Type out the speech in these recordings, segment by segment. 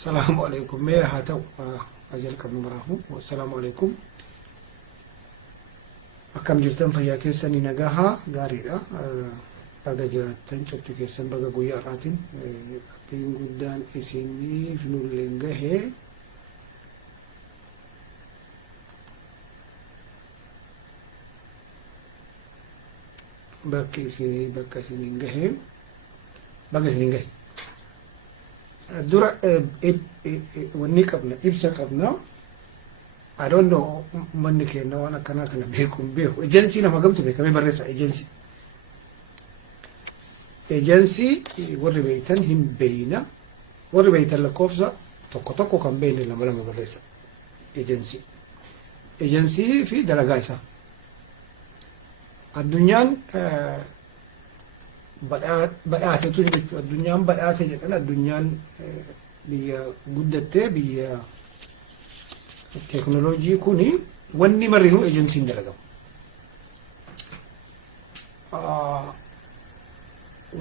السلام عليكم ما هاتو أجلك المبراه والسلام عليكم أكم جرتم فيا كيسن نجاها غاريدا أجا جرتن شفت كيسن بقى قوي راتين بين قدان إسمي في نور لينجه بقى سنين جه بقى سنين جه dura wanni qabna ibsa qabna I don't know manni kenna waan akkana kana beeku agency nama gamtu beekame barreessa agency warri beeytan hin beeyna warri beeytan lakkoofsa tokko kan beeyne lama barreessa agency fi dalagaa isaa addunyaan badhaate tun jechuudha addunyaan badhaate jedhan addunyaan biyya guddattee biyya teknooloojii kuni wanni marrinuu ejensiin dalagamu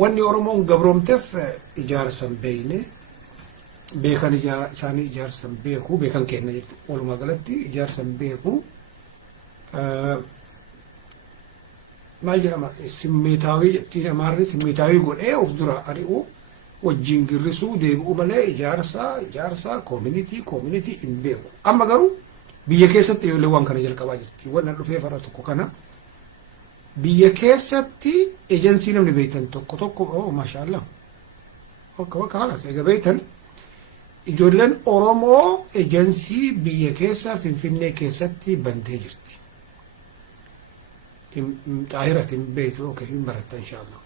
wanni oromoon gabroomteef ijaarsan beeyne beekan isaanii ijaarsan beeku beekan kenna jechuudha walumaa galatti ijaarsan beeku maal jedhama simmeetaawii jettiin amaarri simmeetaawii godhee of dura ari'u wajjin girrisuu deebi'u malee ijaarsa community hin beeku amma garuu biyya keessatti ijoollee waan kana jalqabaa jirti wannan dhufee fara tokko kana biyya keessatti ejensii namni beeytan tokko maashaallah wakka halas ega beeytan ijoolleen oromoo ejensii biyya keessa finfinnee keessatti bantee jirti طاهرة بيت أوكي برتا إن شاء الله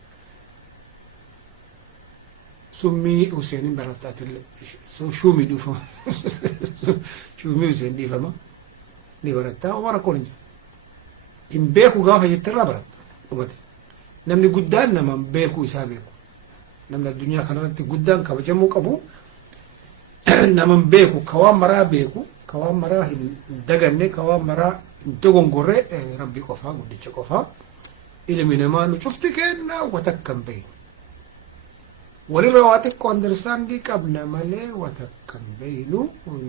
سمي حسين برتات شومي دوفما شومي حسين ديفما دي برتا ورا كونج إن بيكو غافة يترى برت وبدي نمني قدان نما بيكو يسابيكو نمنا الدنيا كانت قدان كبجمو كبو نما بيكو كوام مرا بيكو كوام مرا دغني كوام مرا دوغون غوري ربي قفا غديچ قفا الى منما نو شفت كنا وتكم بين وللواتك اندرستاندي قبل مالي وتكم بينو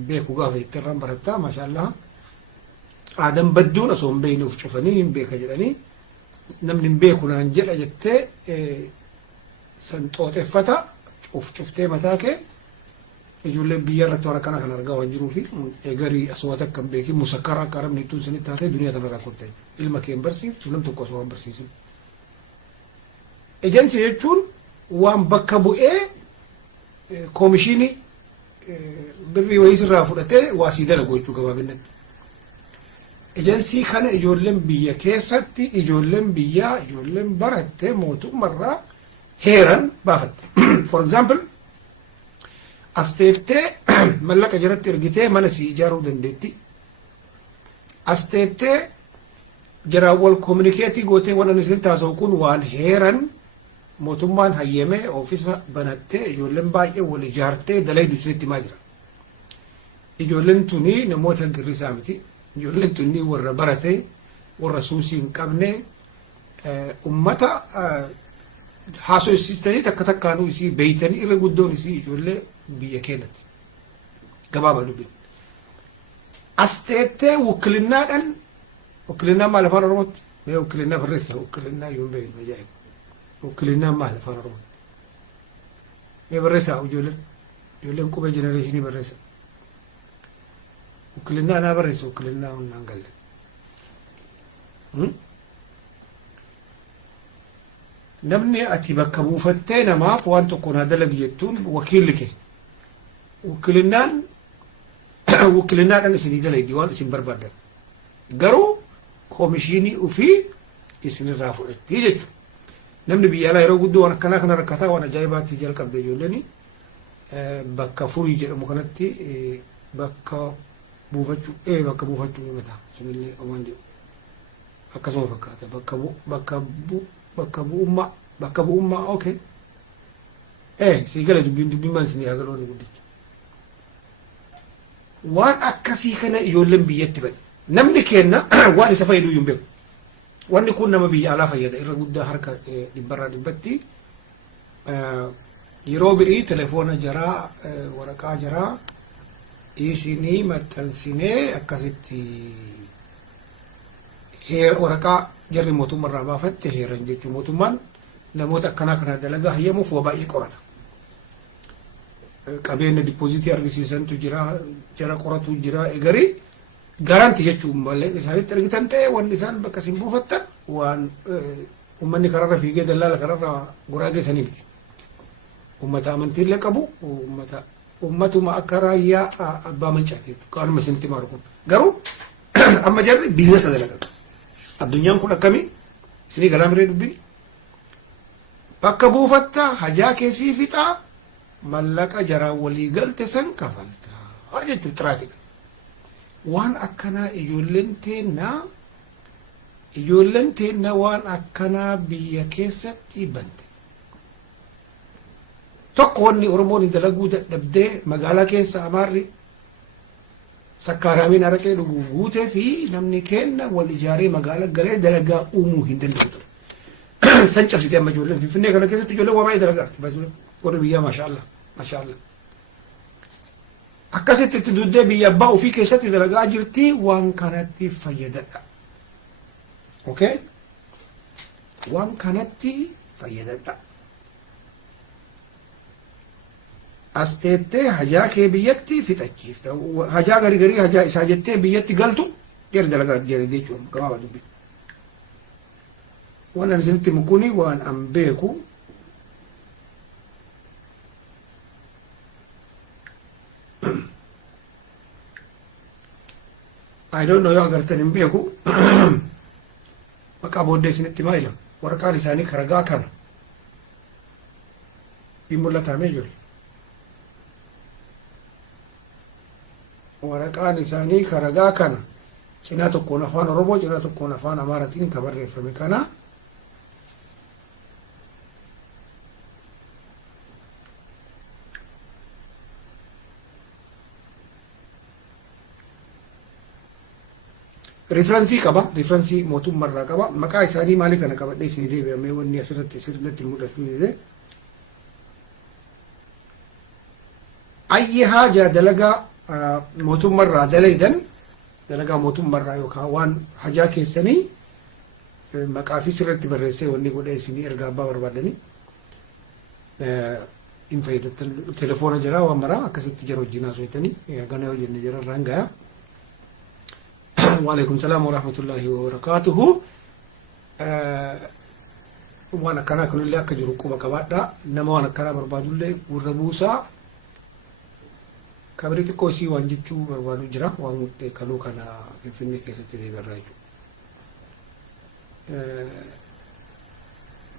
بيكو غافي ترم برتا ما شاء الله ادم بدون اسوم بينو شوفني بيك جراني نمن بيكو نانجل اجت سنطوت فتا شفتي متاكه ijoollee biyyarra toora kana kan argaa waan jiruufi eegarii aswaata kan beeki musakkaraa qaramni tun sanii taatee duniyaa sana rakkootte ilma kee barsiiftu nam tokko osoo waan barsiisin ejensi jechuun waan bakka bu'ee koomishinii birrii wayii sirraa fudhatee waa sii dalagu jechuu gabaabinatti ejensii kana ijoolleen biyya keessatti ijoolleen barattee mootummarraa heeran baafatte for example asteettee mallaqa jiratti ergitee mana si ijaaruu dandeetti asteettee jara wal communicate gootee waan isin taasoo kun waan heeran mootummaan hayyamee oofisa banattee ijoolleen baay'ee wal ijaartee dalaydu isinitti maa jira ijoolleen tuni namoota girrisaa miti ijoolleen tuni warra barate warra suusii hin qabne ummata haasofsiistanii takkaanuu isii beeytanii irra guddoon isii ijoollee biyya keenyatti gabaabaa dubbiin asteettee wukilinaa maal afaan oromootti mee wukilinaa barreessa wukilinaa yoo beeynu ajaa'iba wukilinaa maal afaan oromootti mee barreessaa ijoolleen qubee jenereeshinii barreessa wukilinaa naa barreessa wukilinaa hunnaan galle namni ati bakka buufattee namaaf waan tokko naa dalagi jettuun wakiilli kee wukilinnaadhaan isinii dalagi waan isin barbaadan garuu koomishinii ufii isinirraa fudhattii jechuudha namni biyya alaa yeroo guddoo waan akkanaa kana rakkataa waan ajaa'ibaatti jalqabde ijoolleen bakka furii jedhamu kanatti bakka buufachuu himataa sunillee waan jedhu akkasuma fakkaata bakka bu'ummaa okay sii gala dubbiin maan sinii haa galoonni guddicha waan akkasii kana ijoolleen biyyatti bade namni kenna waan isa fayyadu hin beeku wanni kun nama biyya alaa fayyada irra guddaa harka dhibbarraa dhibbatti yeroo birii telefoona jaraa waraqaa jaraa isinii maxxansinee akkasitti waraqaa jarri mootummaarraa baafatte heeran jechuun mootummaan namoota akkanaa kana dalagaa hayyamuuf waa baay'ee qorata. Qabeenya dippoozitii argisiisantu jira, jara qoratu jira, egarii garanti jechuun malee isaanitti argitan ta'e wanni isaan bakka isin buufattan waan ummanni kararra fiigee dallaala kararra goraa geessanii miti. Ummata amantiillee qabu, ummatuma akka raayyaa abbaa mancaati jechuudha. Kaanuma isinti maaru kun. Garuu amma jarri biizinasa dalagan. Addunyaan kun akkamii isinii galaa miree dubbini. Bakka buufatta hajaa keessii fixaa mallaqa jaraa walii galte san kafalta. Haa jechuun xiraatika. Waan akkanaa ijoolleen teennaa waan akkanaa biyya keessatti bante. Tokko wanni Oromoon dalaguu dadhabdee magaalaa keessa amaarri sakkaaraamiin araqee dhuguu guutee fi namni kenna wal ijaaree magaalaa galee dalagaa uumuu hin danda'u ture. San cabsitee amma ijoolleen Finfinnee kana keessatti ijoolleen waa baay'ee dalagaarti. Warri biyyaa maashaallah. Akkasitti itti duddee biyya abbaa ofii keessatti dalagaa jirti waan kanatti fayyadadha. Okay? Waan kanatti fayyadadha. Asteettee hajaa kee biyyatti fixachiifta. Hajaa garii hajaa isaa jettee biyyatti galtu jara dalagaa jara jechuun gabaabaa dubbi. Waan ani isinitti mukuni waan an beeku. I don't know yoo agartan hin beeku. Maqaa booddee isinitti maayila. Waraqaan isaanii karagaa kana. Hin mul'atamee jiru. Waraqaan isaanii karagaa kana. Cinaa tokkoon afaan Oromoo, cinaa tokkoon afaan Amaaratiin kan barreeffame kana. Referensii qaba, referensii mootummaarraa qaba. Maqaa isaanii maalii kana qabadhee isin deebi'amee wanni asirratti sirriitti mul'atu jedhee. Ayyi haja dalagaa mootummaarraa dalaydan dalagaa mootummaarraa yookaan waan hajaa keessanii maqaa fi sirriitti barreessee wanni godhee isinii ergaa abbaa barbaadanii hin fayyadatan. Telefoona jira waan maraa akkasitti jara wajjin haasofitanii gana yoo jenne jara irraan gayaa. Waalaikum salaam wa rahmatullahi wa barakatuhu. Waan akkanaa kunillee akka jiru quba qabaadha. Nama waan akkanaa barbaadullee gurra buusaa. Kabiri xiqqoo isii waan jechuu barbaadu jira. Waan kaluu kana Finfinnee keessatti deebiirraa jechuudha.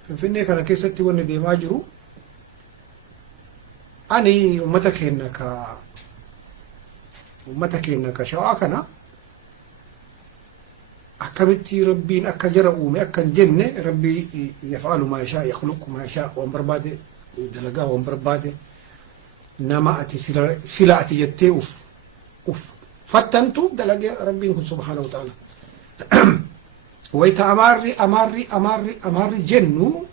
Finfinnee kana keessatti wanni deemaa jiru. Ani ummata keenya ka shawaa kana. Akkamitti rabbiin akka jara uume akkan jenne rabbii yafaalu maa yashaa yakhluqu maa yashaa waan barbaade dalagaa waan barbaade nama ati sila ati jettee uf fattantu dalagee rabbiin kun subhaanahu wa ta'ala. Wayita amaarri jennu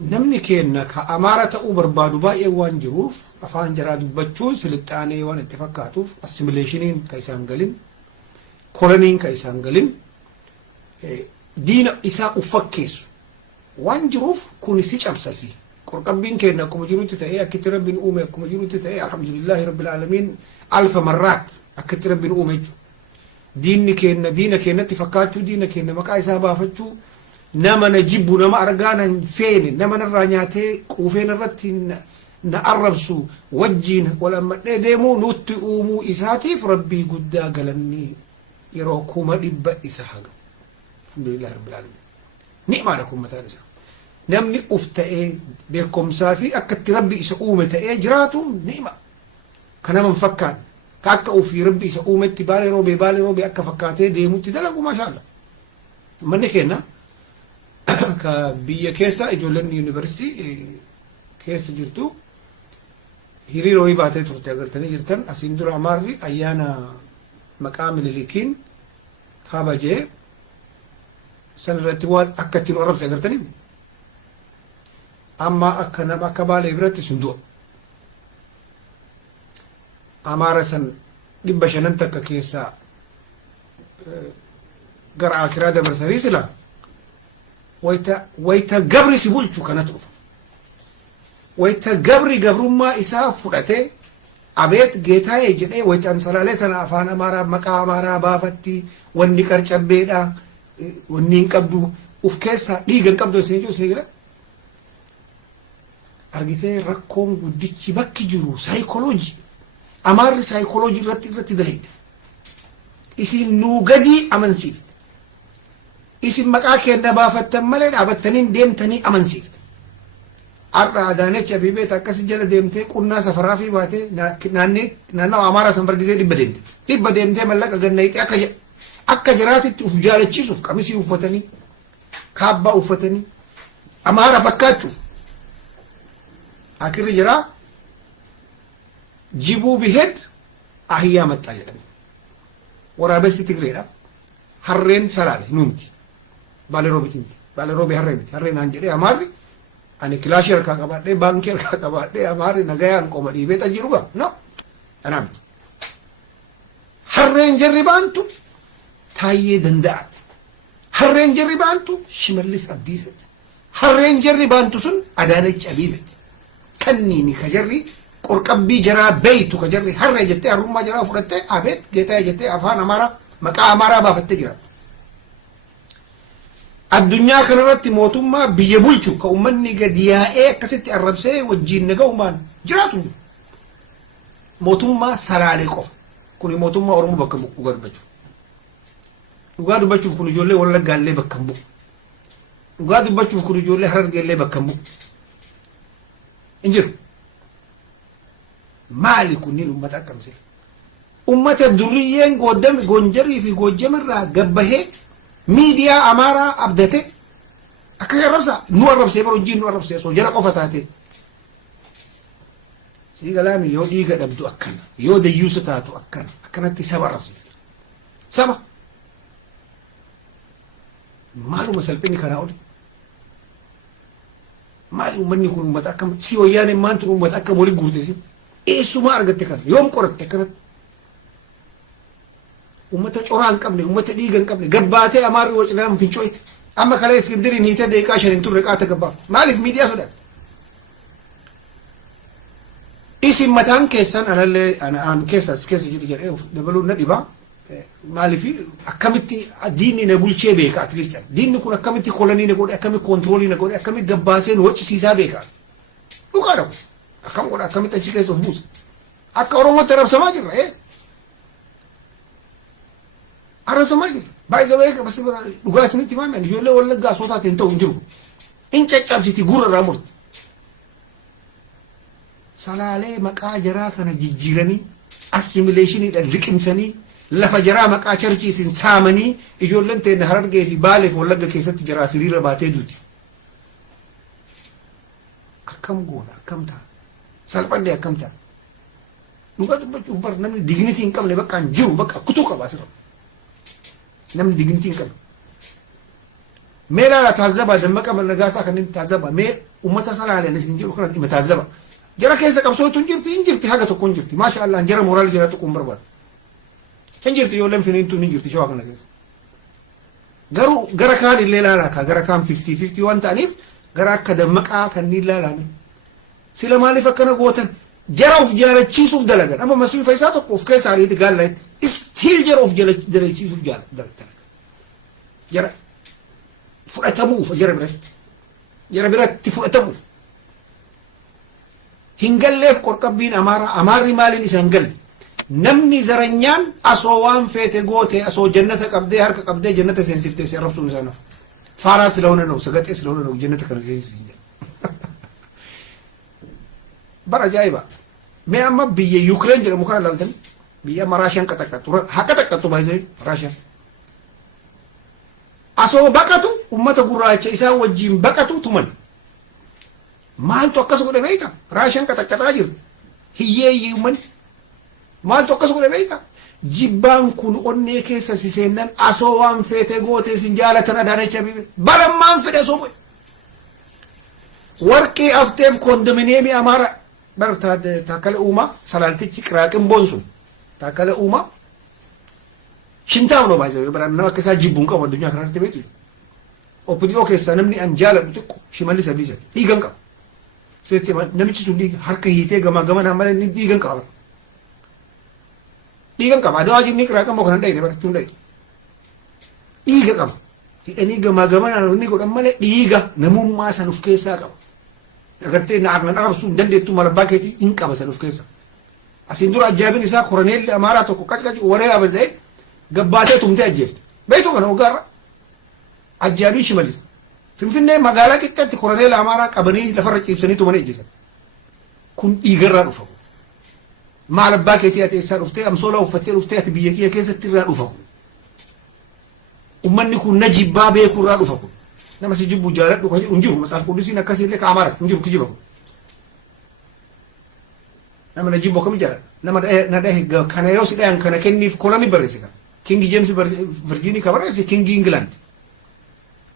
namni keenya ka amaara ta'uu barbaadu baay'ee waan jiruuf afaan jaraa dubbachuun silixxaanee waan itti fakkaatuuf assimileeshiniin ka isaan galin. Koloniin ka isaan galin diina isaa uffakkeessu waan jiruuf kun si cabsasi. Qorqabbiin keenya akkuma jirutti ta'ee akkitti rabbiin uume akkuma jirutti ta'ee alhamdulillahi rabbil aalamiin alfa marraat akkitti rabbiin uume jechuudha. Diinni keenya diina keenyatti fakkaachuu diina keenya maqaa isaa baafachuu nama na jibbu nama argaa na feene nama narraa nyaatee quufeen irratti na arrabsu wajjiin wal ammadhee deemuu nutti uumuu isaatiif rabbii guddaa galanni. Yeroo kuma dhibba isa haga. Alhamdulillahi rabbil aalamiin. Ni'maadha kun mataan isaa. Namni uf ta'ee beekumsaa fi akkatti rabbi isa uume ta'ee jiraatu ni'ma. Kan nama hin fakkaanne. Ka akka ofii rabbi isa uumetti baalee roobee akka fakkaatee deemutti dalagu maashaallah. Manni keenya ka biyya keessa ijoolleen yuunivarsiitii keessa jirtu hiriira wayii baatee turte agartanii jirtan asiin dura amaarri ayyaana maqaa Minilikiin kabajee san irratti waan akka ittiin arrabse agartanii amma akka nama akka Baalee biratti sun du'a. Amaara san 500 takka keessaa gara akiraa dabarsanii sila wayta gabri si bulchu kanatu dhufa. Wayta gabri gabrummaa isaa fudhatee abeet geetaa'ee jedhee waytaan salaalee tana afaan amaaraa maqaa amaaraa baafatti wanni qarcabbeedha wanni hin qabdu uf keessaa dhiiga hin qabdu isin jiru seegila argitee rakkoon guddichi bakki jiru saayikooloojii amaarri saayikooloojii irratti daleedha isin nuu gadi amansiifte isin maqaa kenna baafattan malee dhaabattaniin deemtanii amansiifte arra Adaanech Abeebee akkas jala deemtee qunnaa safaraa fi baatee naannoo Amaaraa san bargisee dhibba deemtee mallaqa gannayitee akka jiraatitti uf jaalachiisuuf qamisii uffatanii kaabbaa uffatanii Amaara fakkaachuuf akirri jiraa jibuu biheed ahiyyaa maxxaa jedhame waraabessi Tigreedha harreen salaale nuumti Baalee Roobee harree miti harreen aan jedhee Amaarri ani kilaashii harkaa qabaadhee baankii harkaa qabaadhee Amaarri nagayaan qoma dhiibee xajjiru gaa no anaa miti harreen jarri baantu Taayyee Danda'aati harreen jarri baantu Shimallis Abdiisaati harreen jarri baantu sun Adaanech Abeebeeti kanniini ka jarri qorqabbii jaraa beeytu ka jarri harree jettee harrummaa jaraa fudhattee abeet geetaa'ee jettee afaan Amaaraa maqaa Amaaraa baafattee jiraatu. Addunyaa kanarratti mootummaa biyya bulchu ka ummanni gadi yaa'ee akkasitti arrabsee wajjiin naga'umaan jiraatu mootummaa salaalee qofa kuni mootummaa Oromoo bakka bu'u dhugaa dubbachuuf kun ijoollee Wallaggaallee bakka bu'u dhugaa dubbachuuf kun ijoollee Harargeellee bakka bu'u injiru maali kunniin ummata akkamsile ummata duriyyeen Gondarii fi Goojjamirraa gabbahee miidiyaa Amaaraa abdate akka arrabsa nu arrabsee bara wajjin nu arrabsee soo jara qofa taate siigalaami yoo dhiiga dhabdu akkana yoo dayyuusa taatu akkanatti saba arrabsiifte saba maaluma salphini kanaa oli maali ummanni kun ummata akkam si wayyaaneen maantu ummata akkam wali guurte si eessuma argatte kana yoom qoratte akkanatti ummata coraa hin qabne ummata dhiiga hin qabne gabbaatee Amaarri wacinaan fincoo'e amma kalee Iskindiri niitee deeqaa 5 turre qaata gabbaa maaliif miidiyaa sodaate isin mataan keessan anallee aan keessa jedhee dabaluu na dhibaa maaliif akkamitti diinni na bulchee beeka atleast diinni kun akkamitti kolonii na godhe akkamitti kontiroolii na godhe akkamitti gabbaasee nu wachisiisaa beeka dhugaa dhabu akkam godha akkamitti achi keessa of buusa akka Oromootti arrabsamaa jirra arrabsamaa jirra baay'ee beeka bas dhugaa isinitti maameen ijoollee Wallaggaa sootaatiin ta'u hin jiru in caccabsiti gurra irraa murti salaalee maqaa jaraa kana jijjiiranii assimileeshiniidhaan liqimsanii lafa jaraa maqaa charchiitiin saamanii ijoolleen teenne Harargee fi Baalee fi Wallagga keessatti jaraa firiira baatee duuti akkam goona akkam ta'a salphanne akkam ta'a dhugaa dubbachuuf bar namni dignitii hin qabne bakka hin jiru bakka kutuu qaba asirra namni dignitii hin qabne mee laala taazzaba Dammaqa Nagaasaa kanneen taazzaba mee ummata salaaleen isin jiru kanatti hima taazzaba jara keessa qabsootu hin jirti haga tokko hin jirti maasha Allah jara mooraal jara tokko hin barbaadu hin jirti ijoolleen finiintuun hin jirti shawaa kana keessa garuu gara kaan illee laalaa kaa gara kaan 50-50 waan ta'aniif gara akka Dammaqaa kanneen laalame sila maaliif akkana gootan jara of jaalachiisuuf dalagan amma Masfin Faayisaa tokko of keessaa ariiti gaallaatti istiil jara of jaalachiisuuf dalagan jara fudhatamuuf jara biratti fudhatamuuf hin galleef qorqabbiin Amaarri maaliin isa hin galle namni zaranyaan asoo waan feete goote asoo jannata qabdee harka qabdee jannata seensiftee si arrabsuun isaa naaf faaraa silahuna na'u sagaxee silahuna na'u jannata kana seensifte bara ajaa'iba mee amma biyya Yuukireen jedhamu kana ilaaltanii biyya amma Raashiyaan qaxaqqattu haa qaxaqqattu baay'isanii Raashiyaan asoo baqatu ummata gurraacha isaa wajjiin baqatu tuman maaltu akkas godhe beeyta Raashiyaan qaxaqqataa jirti hiyyeeyyii ummani maaltu akkas godhe beeyta jibbaan kun onnee keessa si seennan asoo waan feete goote sin jaalatan Adaanech Abeebee balammaan fedhe asoo godhe warqee afteef kondominiyeemi amaara bar taakala uumaa salaaltichi qiraaqin boonsun taakala uumaa shintaam no baay'ee bara nama akka isaa jibbuun qabu addunyaa kanarratti beetu OPDO keessaa namni an jaalladhu xiqqo Shimallis Abdiisaati dhiigan qaba seetti namichi sun dhiiga harka hiitee gamaa gama nama inni dhiigan qaba dhiigan qaba adawaa jinni qiraaqan boo kanan dhayne barachuun dhayne dhiiga qaba hidhanii gamaa gama inni godhan malee dhiiga namummaa san of keessaa qaba agartee naaqnan arabsuu hin dandeettu malabbaa keetii hin qaba san of keessa asiin dura ajaa'ibin isaa koroneelli amaaraa tokko qac waree abazee gabbaatee tumtee ajjeefte beektu kana ogaarra ajaa'ibii Shimallis Finfinnee magaalaa qixxeetti koroneela amaaraa qabanii lafarra ciibsanii tumanii ajjeesan kun dhiigarraa dhufa maal abbaa keetii ati eessaa dhuftee amsoolaa uffattee dhuftee ati biyya kiyya keessatti irraa dhufa ummanni kun na jibbaa beekuu irraa dhufa kun nama si jibbu jaaladhu kan jedhu hin jiru masaaf quddusiin akkasiillee ka amaaraatti hin jiru kijiba kun nama na jibbu akkami jaaladha nama na dhahe kana yoo si dhayan kana kenniif kolami barreesse kana kingi James Virginia ka barreesse kingi England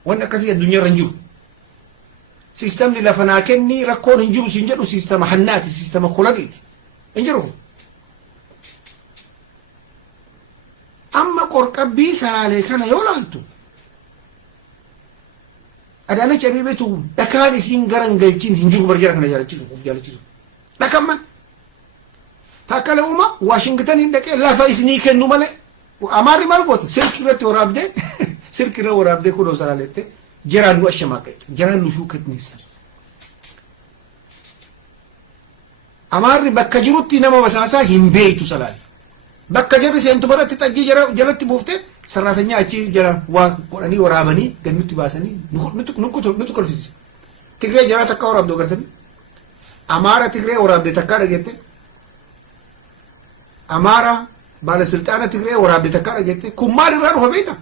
wanni akkasii addunyaarra hin jiru siistamni lafa naa kennii rakkoon hin jiru siin jedhu siistama hannaati siistama kolamiiti hin jiru kun amma qorqabbii salaalee kana yoo laaltu Adaanach Abeebeetu dhakaan isiin garan galchiin hin jiru barjara kana jaalachisu of jaalachisu dhakamman taakala uumaa Waashingtaniin dhaqee lafa isinii kennu malee amaarri maal goote sirki irratti waraabdee sirki irra waraabdee kunoo salaaleette jiraan nu ashamaaqeette jiraan nu shuukatniisa amaarri bakka jirutti nama basaasaa hin beeytu salaale bakka jirri seentu baratti xaggii jalatti buuftee sarraatanyaa achi jala waa godhanii waraabanii gad nutti baasanii nutti kolfisiisa Tigree jaraa takka waraabdoo gartanii amaara Tigree waraabdee takkaa dhageette amaara baalasilxaana Tigree waraabdee takkaa dhageette kun maal irraa dhufa beekta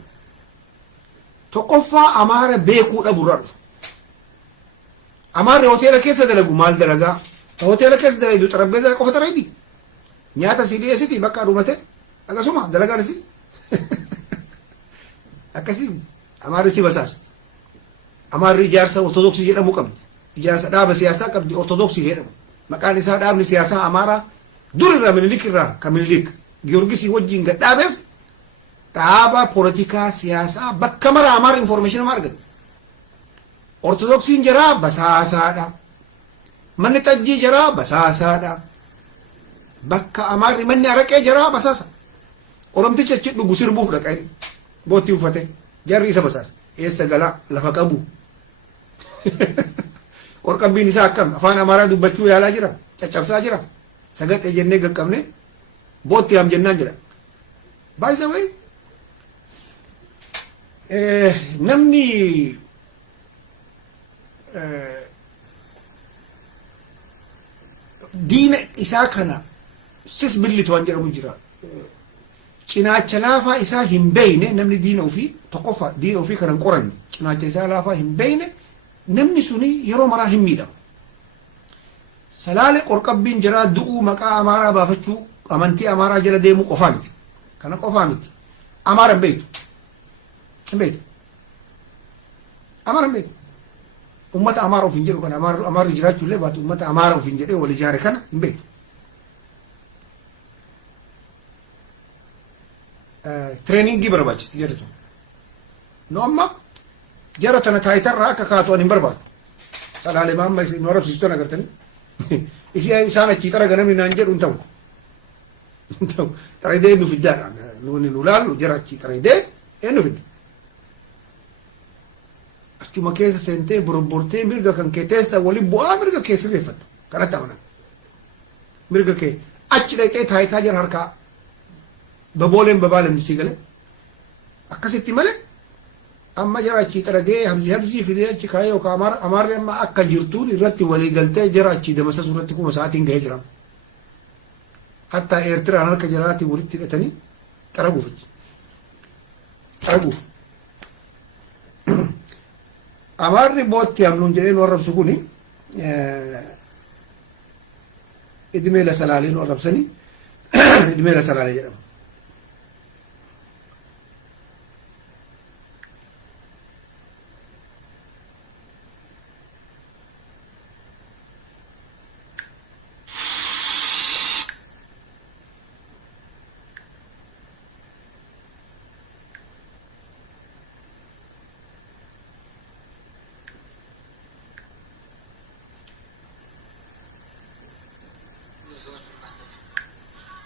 tokkoffaa amaara beekuu dhabu irraa dhufa amaarri hoteela keessa dalagu maal dalagaa hoteela keessa dalagu xarabbeezaa qofa taraydi nyaata CDSiti bakka adumate akkasuma dalagaan isi akkasii amaarri si basaasti amaarri ijaarsa ortodoksii jedhamu qabdi ijaarsa dhaaba siyaasaa qabdi ortodoksii jedhamu maqaan isaa dhaabni siyaasaa amaaraa dur irraa Minilik irraa kan Minilik Giyoorgisii wajjin gad dhaabeef dhaaba poolitikaa siyaasaa bakka mara amaara informeeshinii argatti ortodoksiin jiraa basaasaadha manni xajjii jiraa basaasaadha bakka amaarri manni araqee jiraa basaasa oromtichi achi dhugu sirbuuf dhaqanii bootti uffate jarri isa basaasa eessa galaa lafa qabu qorqabbiin isaa akkam afaan amaaraa dubbachuu yaalaa jira caccabsaa jira sagaxee jennee gaqqabne bootti haam jennaan jedha baay'isa bayi namni diina isaa kana sis billitu waan jedhamu jira cinaacha laafaa isaa hin beeyne namni diina ofii tokkoffaa diina ofii kanan qoranne cinaacha isaa laafaa hin beeyne namni suni yeroo maraa hin miidhamu salaale qorqabbiin jiraa du'uu maqaa amaaraa baafachuu amantii amaaraa jala deemuu qofaa miti kana qofaa miti amaara hin beeytu hin beeytu amaara hin beeytu ummata amaara of hin jedhu kana amaarri jiraachuu illee baatu ummata amaara of hin jedhee wal ijaare kana hin beeytu treeningii barbaachisti jedhatu nu amma jara tana taayitarraa akka kaatu ani hin barbaadu salaalee maamma nu arabsiistu tan agartanii isaan achii xara ganamni naan jedhu hin ta'u xaradee nu fiddaadha nu laallu jara achii xaradee eenyu fidda achuma keessa seentee borbortee mirga kan kee teessa waliin bu'aa mirga kee sirreeffattu kanatti amanan mirga kee achi dhaqxee taayitaa jara harkaa babooleen babaaleen sii gale akkasitti malee amma jara achii xaragee habsii fidee achi kaayee yookaan amaarri amma akka jirtuun irratti walii galtee jara achii damasasuu irratti kuma sa'aatiin gahee jira hattaa eertiraan harka jalaatiin walitti hidhatanii xaraguuf amaarri bootti hamnuun jedhee nu arrabsu kuni idimee la salaalee nu arrabsanii idimee la salaalee jedhama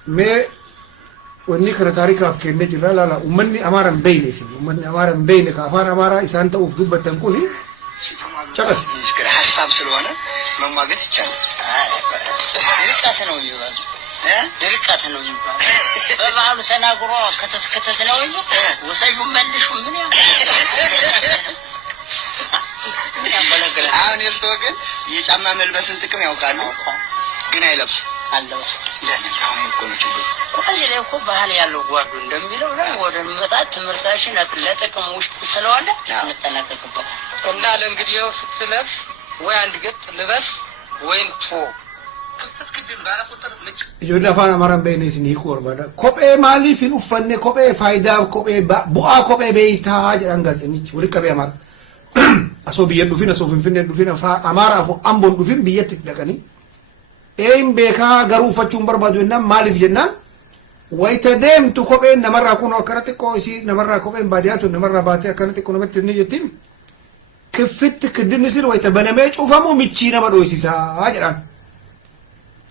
mee wanni kana taarikaaf kennee jirra laala ummanni amaaran beeyne isin ummanni amaaran beeyne ka afaan amaaraa isaan ta'uuf dubbatan kuni ጨረስ ሀሳብ ስለሆነ መሟገት ይቻላል። ርቀት ነው ይባል ርቀት ነው ይባል በባህሉ ተናግሮ ከተተ ነው እንጂ ወሰጁ መልሹ ምን ያበለግላል። አሁን እርስዎ ግን የጫማ መልበስን ጥቅም ያውቃሉ፣ ግን አይለብሱ አለብሱ ለምን አሁን ቆንጆ ቆንጆ ላይ እኮ ባህል ያለው ጓዱ እንደሚለው ነው። ወደ መጣት ትምህርታችን ለጥቅም ውስጥ ስለዋለ እንጠናቀቅበት እና ለእንግዲህ ስትለብስ ወይ አንድ ገጥ ልበስ ወይም ቶ ijoollee afaan amaraan beekne isin hiikuu barbaada kophee maaliif hin uffanne kophee faayidaa kophee bu'aa kophee beeytaa jedhan gaazexeessichi walitti qabee amaara asoo biyya dhufin asoo finfinnee dhufin amaaraaf amboon dhufin biyyatti dhaqanii een beekaa garuu uffachuun barbaadu jennaan maaliif jennaan wayita deemtu kopheen namarraa kun akkana xiqqoo isii namarraa kopheen baadiyyaatu namarraa baatee akkana xiqqoo namatti inni jettiin kiffitti kiddinni sir wayita banamee cufamu michii nama dhoysisaa jedhan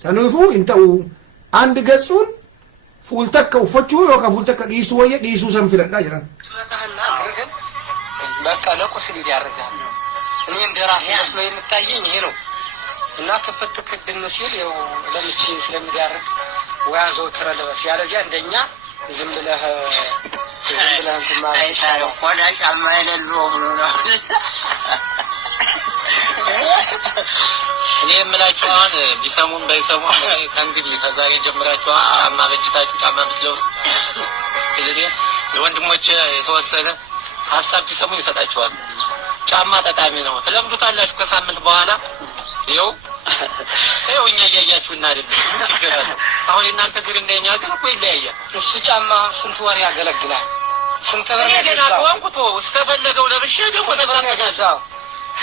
sanuufuu hin ta'u andi gasuun fuul takka uffachuu yookaan fuul takka dhiisuu wayya dhiisuu san filadhaa jedhan በቃ ለቁስል ያደርጋል። እኔ እንደራሴ መስሎ የምታየኝ ይሄ ነው እና ክፍት ክድን ሲል ያው ለምቺ ስለሚያደርግ ወያዘው ተረለበስ ያለዚያ እንደኛ ዝም ብለህ አይታየው ቆዳ ጫማ የሌለው ነው። እኔ የምላችሁ አሁን ቢሰሙም ባይሰሙም ከእንግዲህ ከዛሬ ጀምራችሁ ጫማ በእጅታችሁ ጫማ ብትለብሱ እንግዲህ የወንድሞች የተወሰነ ሀሳብ ቢሰሙ ይሰጣችኋል። ጫማ ጠቃሚ ነው። ትለምዱታላችሁ ከሳምንት በኋላ ይኸው እኛ እያያችሁና አይደል? አሁን እናንተ ግን እንደኛ ግን እኮ ይለያያል። እሱ ጫማ ስንት ወር ያገለግላል? ስንት ወር ያገለግላል? እስከፈለገው ለብሼ ደግሞ ተገዛው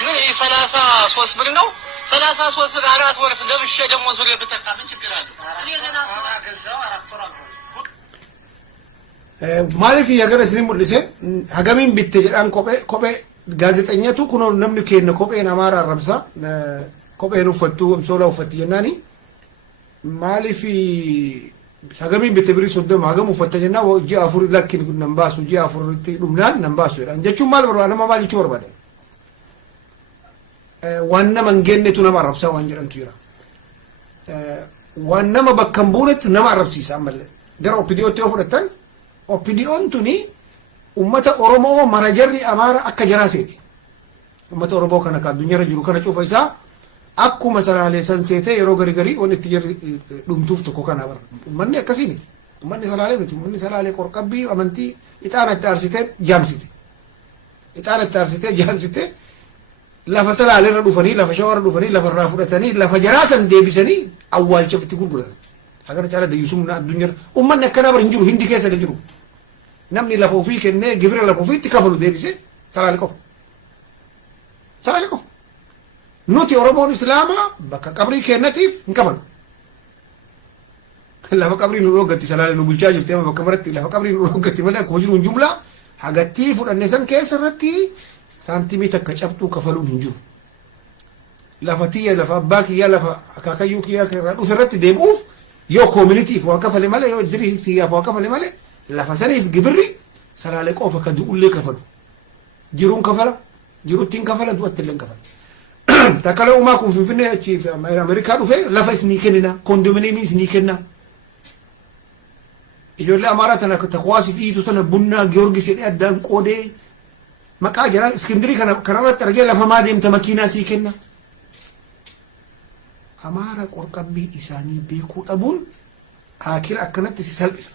ምን 33 ብር ነው። 33 ብር 4 ወር ለብሼ ደግሞ ዙሬ ብተካ ምን ችግር አለ? እኔ ገና ገዛው 4 ወር maaliif yagara isin mul'ise hagamiin bitte jedhaan kophee gaazexenyatu kunoo namni kenna kopheen amaara arrabsa kopheen uffattu amsoolaa uffatti jennaani maaliif hagamiin bitte birii 30 hagam uffatta jennaa ji'a 4 lakkin nan baasu ji'a 4tti dhumnaan nan baasu jedhan jechuun maal barbaada nama maal jechuu barbaada waan nama hin geennetu nama arrabsaa waan jedhantu jira waan nama bakka hin buunetti nama arrabsiisa ammallee gara opidiyootti yoo fudhattan opinion tuni ummata oromoo marajarri amaara akka jaraaseeti ummata oromoo kana ka addunyaarra jiru kana cufa isaa akkuma salaalee san seetee yeroo gari on itti jarri dhumtuuf tokko kana bara ummanni akkasii miti ummanni salaalee miti ummanni salaalee qorqabbii amantii ixaana itti aarsitee jaamsitee lafa salaalee dhufanii lafa shawara dhufanii lafa irraa fudhatanii lafa jaraasan deebisanii awwaalchaaf itti gurguratan hagar caala dayyusumna addunyaarra ummanni akkana bara hin jiru hindi keessa jiru namni lafa ofii kennee gibira lafa ofiitti kafalu deebise salaalee qofa nuti oromoon islaamaa bakka qabrii kennatiif hin kafalu lafa qabrii nu dhoggatti salaalee nu bulchaa jirti ama bakka maratti lafa qabrii nu dhoggatti malee akkuma jiru hin jumlaa hagattii fudhanne san keessa irratti saantimii takka cabxuu kafaluun hin jiru lafa tiyya lafa abbaa kiyyaa lafa akaakayyuu kiyyaa irraa dhufe irratti deebi'uuf yoo communityif waa kafale malee yoo dirii kiyyaaf waa kafale malee lafa saniif gibirri salaalee qofa ka du'ullee kafalu jiruun kafala jiruttiin kafala du'attillee kafala takkalee uumaa kun finfinnee achi Ameerikaa dhufe lafa isinii kennina kondominiimii isinii kenna ijoollee amaaraa tana takwaasiif dhiitu tana bunnaa giyoorgis jedhee addaan qoodee maqaa jira iskindirii kanarratti argee lafa maa deemta makiinaa sii kenna amaara qorqabbii isaanii beekuu dhabuun akira akkanatti si salphisa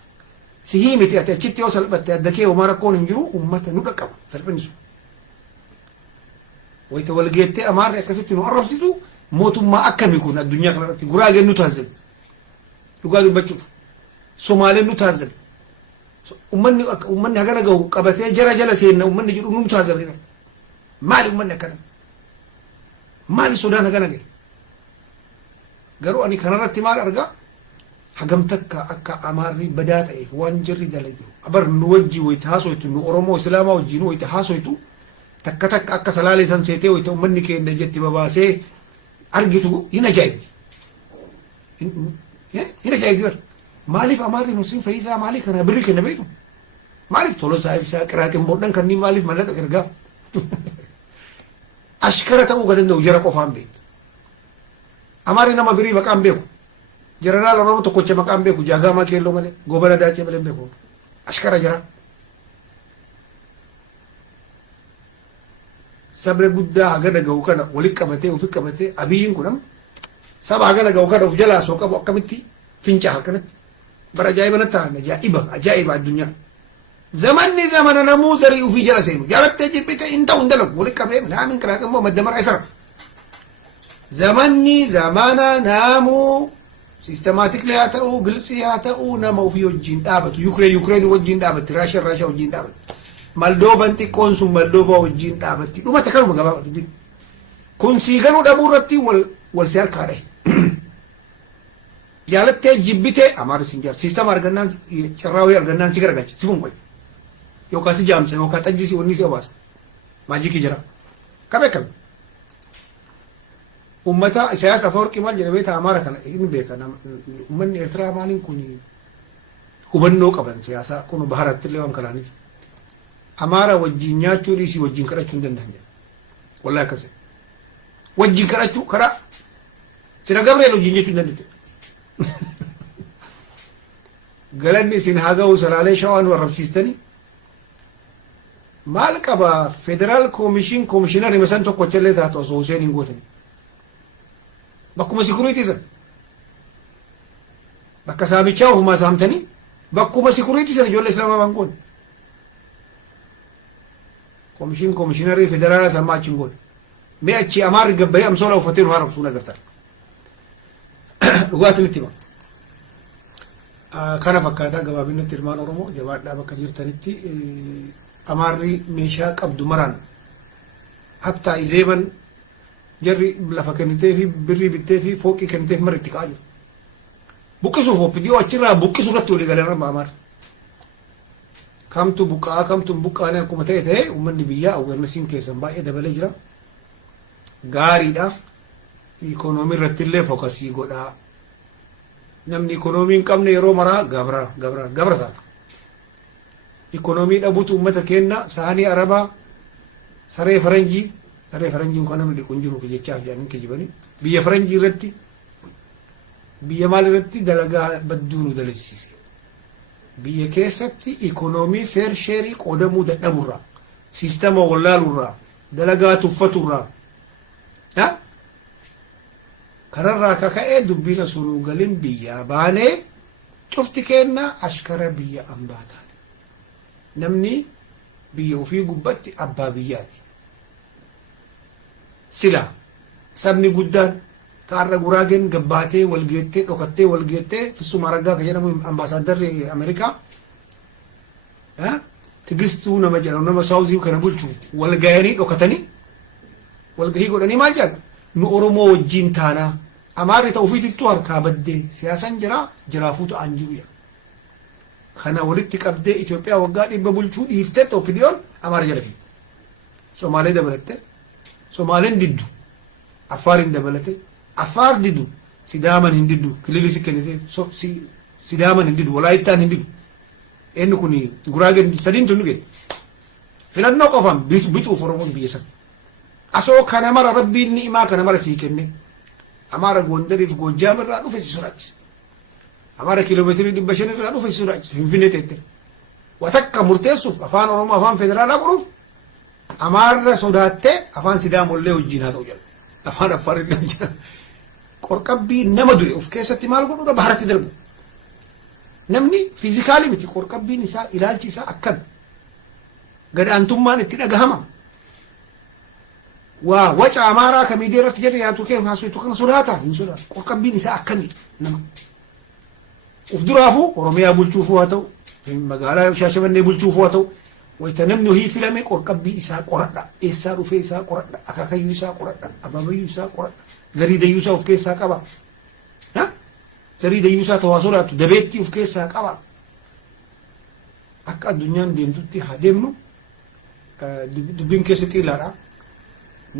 si himiti ati achitti yoo salphatte adda kee homaa rakkoon hin jiru ummata nu dhaqqaba salphinni sun wayita walgeettee amaarri akkasitti nu arrabsitu mootummaa akkamii kun addunyaa kanarratti guraageen nu taazzabe dhugaa dubbachuuf somaaleen nu taazzabe ummanni hagana gahu qabatee jara jala seenna ummanni jedhu nu taazzabe maali ummanni akkana maali sodaan hagana gahe garuu ani kanarratti maal argaa hagam takka akka amaarri badaa ta'eef waan jirri dalagu abar nu wajji wayita haasoytu nu oromoo islaamaa wajjin wayita haasoytu takka akka salaalee san seetee wayita ummanni keenya jetti babaasee argitu hin ajaa'ibdi bara maaliif amaarri musliim fayyisaa maalii kana birri kenna beeku maaliif Tolosaa Ibsaa qiraatiin boodhan kanneen maaliif mallaqa ergaa ashkara ta'uu ka danda'u jara qofaan beektu amaarri nama birii maqaan beeku jeneraal oromoo tokkocha maqaan beeku jaagaamaa keelloo malee gobara daachee malee beeku ashkara jira sabra guddaa haga dhaga'u kana walitti qabatee ofi qabatee abiyyiin kun amma saba haga dhaga'u kana of jalaa soo qabu akkamitti fincaa akkanatti bara ajaa'iba natti ta'an ajaa'iba addunyaa zamanni zamana namuu zarii ufii jala seenu jaalattee jibbite hin ta'u hin dalagu walitti qabee naamin qiraat immoo maddamara isara zamanni zamana namuu sistemaatikli haa ta'u gilsii haa ta'u nama ofii wajjin dhaabatu yukreen wajjin dhaabatti raashiyaa wajjin dhaabatti maldoofan xiqqoon sun maldoofaa wajjin dhaabatti dhumate kanuma gabaabaa dubbiin kun siiganuu dhabuu irratti wal si harkaa dhahe jaalattee jibbitee amaara sin jaar sistema argannaan carraawee argannaan si garagalcha si funqoy yookaan si jaamsa yookaan xajji si onni si obaasa maajikii jira kame ummata Isaayyaas Afeworqii maal jedhamee ta'a amaara kana inni beeka ummanni Eertiraa maaliin kun hubannoo qaban siyaasaa kun baharatti illee waan kalaaniif amaara wajjin nyaachuu dhiisii wajjin kadhachuu hin danda'an jedha wallahi akkasi wajjin kadhachuu karaa sina Gabriel wajjin jechuu hin danda'u galanni isin haa ga'u salaalee shawaan warrabsiistanii maal qaba federaal koomishinari masan tokkochallee taatu osoo Huseen hin gootanii bakkuma sikuriitii san bakka saamichaa ofumaa saamtanii bakkuma sikuriitii san ijoollee islaamaa bangoon koomishinarrii federaalaa san maachi hin goone mee achi amaarri gabbayee amsoola uffatee nu haaromsuun agartan dhugaa isinitti hima kana fakkaataa gabaabinatti ilmaan oromoo jabaadhaa bakka jirtanitti amaarri meeshaa qabdu maraan hattaa izeeman jarri lafa kennitee fi birrii bittee fi fooqii kennitee fi marri itti ka'aa jiru buqqisuuf oppidiyoo achirraa buqqisu irratti walii galee amma amaarri kamtu buqqaa kamtu buqqaanee akkuma ta'e ta'e uummanni biyyaa awweernasiin keessan baay'ee dabalee jira gaariidha ikoonoomii irratti illee fookasii godhaa namni ikoonoomii hin qabne yeroo maraa gabra taata ikoonoomii dhabuutu uummata kenna saanii arabaa saree faranjiin kan namni dhiqu hin jiru jechaaf jedhanii kijibanii biyya faranjii irratti biyya maal irratti dalagaa badduu nu dalasiise biyya keessatti ikoonoomii feer sheerii qoodamuu dadhaburraa siistama wallaalurraa dalagaa tuffaturraa kanarraa kaka'ee dubbiin sunuu galin biyyaa baanee cufti kenna ashkara biyya ambaa taane namni biyya ofii gubbatti abbaa biyyaati sila sabni guddaan kaarra guraageen gabbaatee walgeettee dhokattee walgeettee Fitsum Araggaa ka jedhamu ambaasaaddarri Ameerikaa tigistuu nama jedhamu nama saawuzii kana bulchu walgayanii dhokatanii walgahii godhanii maal jedhan nu Oromoo wajjin taanaa amaarri ta'uu ofiitittuu harkaa baddee siyaasaan jiraafuu ta'an jiru kana walitti qabdee Itoophiyaa waggaa 100 bulchuu dhiiftee opiniyoon amaara jala fiite Somaalee dabalatte Somaaleen diddu Afaarin dabalate Afaar diddu Sidaaman hin diddu kilili si kennite Sidaaman hin diddu Walaayittaan hin diddu inni kun Guraageen sadiin tunu gede filannoo qofaan bituuf Oromoon biyya san asoo kana mara rabbiin ni'imaa kana mara sii kenne amaara Gondariif Goojjaam irraa dhufe si sodaachise amaara kiiloomeetirii 500 irraa dhufe si sodaachise Finfinnee teette watakka murteessuuf afaan Oromoo afaan federaalaa godhuuf amaarra sodaattee afaan Sidaamollee wajjin haa ta'u jala afaan Afaarillee wajjin qorqabbii nama du'e of keessatti maal godhuudha baharatti darbu namni fiizikaalii miti qorqabbiin isaa ilaalchi isaa akkam gadaantummaan itti dhagahama waa waca amaaraa ka miidiyaa irratti jedhe yaatu kee haasuutu kana sodaata hin sodaatu qorqabbiin isaa akkami nama uf duraafuu Oromiyaa bulchuufuu haa ta'u magaalaa Shaashamannee bulchuufuu haa ta'u wayita namni ohii filame qorqabbii isaa qoradha eessaa dhufee isaa qoradha akaakayyuu isaa qoradha abaabayyuu isaa qoradha zariidayyuu isaa of keessaa qaba zariidayyuu isaa tawaa sodaatu dabeettii of keessaa qaba akka addunyaan deemtutti haa deemnu dubbiin keessa xiillaadha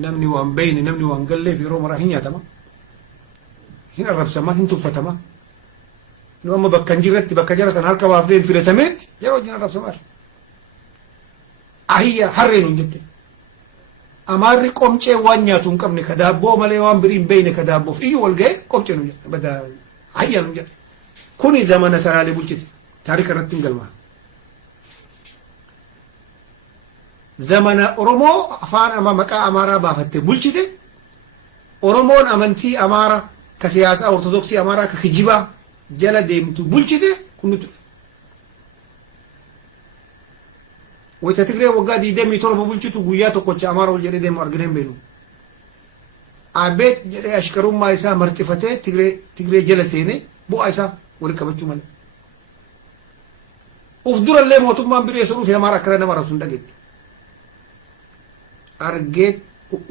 namni waan beeyne namni waan galleef yeroo maraa hin nyaatama hin arrabsama hin tuffatama nu amma bakka injirratti bakka jaratan harka baafneen filatameetti yeroo wajjin arrabsamaa ahiyya harreen hin jette amaarri qomcee waan nyaatu hin qabne ka daabboo malee waan birii hin beeyne ka daabboof iyyuu wal ga'e qomcee nu jedhe bada ahiyya nu jedhe kuni zamana saraalee bulchite taarika irratti hin galmaa zamana oromoo afaan ama maqaa amaaraa baafatte bulchite oromoon amantii amaaraa ka siyaasaa ortodoksii amaaraa ka kijibaa jala deemtu bulchite kun nuti wayita Tigree waggaa 27 bulchitu guyyaa tokkocha amaara wal jedhee deemu argine hin beeknu abeet jedhee ashkarummaa isaa marxifatee Tigree jala seenee bu'aa isaa wali qabachuu malee uf durallee mootummaan biree isa dhufe amaara akkana nama arabsu hin dhageettu argeet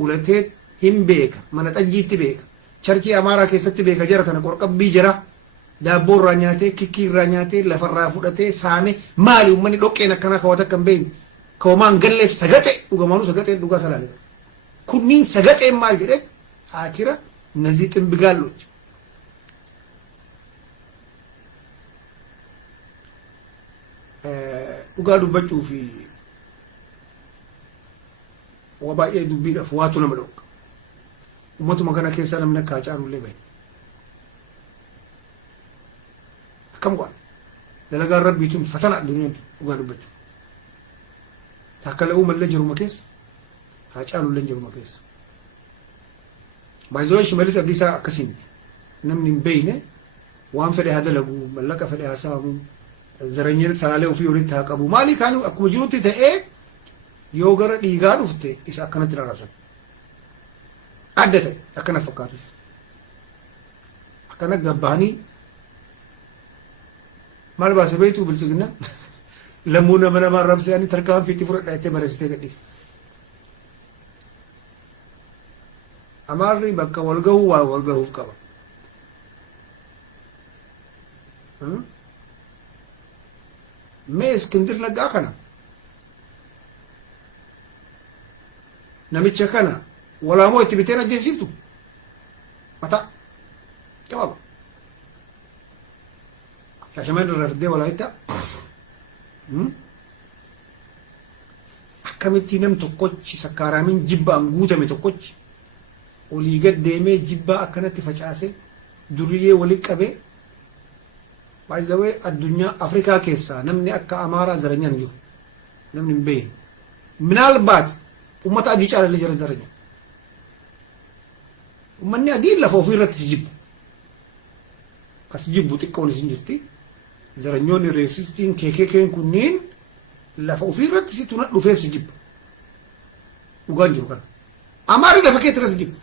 ulatee hin beeka mana xajjiitti beeka charchii amaaraa keessatti beeka jara tana qorqabbii jira daabboo irraa nyaatee kikkii irraa nyaatee lafarraa fudhatee saame maali uummanni dhoqqeen akkanaa kawwata akka hin beekne kawwamaan galleef sagaxe dhugamaanuu sagaxeen dhugaa salaale kunniin sagaxeen maal jedhe akira nazii ximbigaallo dhugaa dubbachuu fi waa baay'ee dubbiidhaaf waatu nama dhokka ummatuma kana keessaa namni akka Haacaalullee bahe akkam godhan dalagaan rabbiituun fatana addunyaan dhugaa dubbachuu takkala'uu mallee jiruma keessa Haacaalullee jiruma keessa baay'ee Shimallis Abdiisaa akkasii miti namni hin beeyne waan fedhe haa dalagu mallaqa fedhe haa saamu zaranyeen saraalee ofii walitti haa qabu maalii kaanuu akkuma jirutti ta'ee yoo gara dhiigaa dhufte isa akkanatti rarrabsan adda ta'e akkana fakkaatu akkana gabbaanii maal baase beektuu bilchiginna lammuu nama namaa arrabsanii tarkaanfiitti fudhadhaa itti barreessitee gadhiifte amaarri bakka walgahuu waa walgahuuf qaba mee Iskindir Naggaa kana namicha kana walaamoo itti biteen ajjeesiftu mataa jawaaba Shaashameen irraa fiddee Walaayittaa akkamitti nam tokkochi sakkaaraamiin jibbaan guutame tokkochi olii gad deemee jibbaa akkanatti facaase duriyyee walitti qabee baay'ee addunyaa Afrikaa keessaa namni akka Amaaraa zaranyaan jiru namni hin beekne minaalbaat ummata adii caalallee jira zaranya ummanni adii lafa ofii irratti si jibbu as jibbu xiqqoon isin jirti zaranyoonni reesistiin keekeen kunniin lafa ofii irratti si tuna dhufeef si jibbu dhugaan jiru kana Amaarri lafa keetti irra si jibbu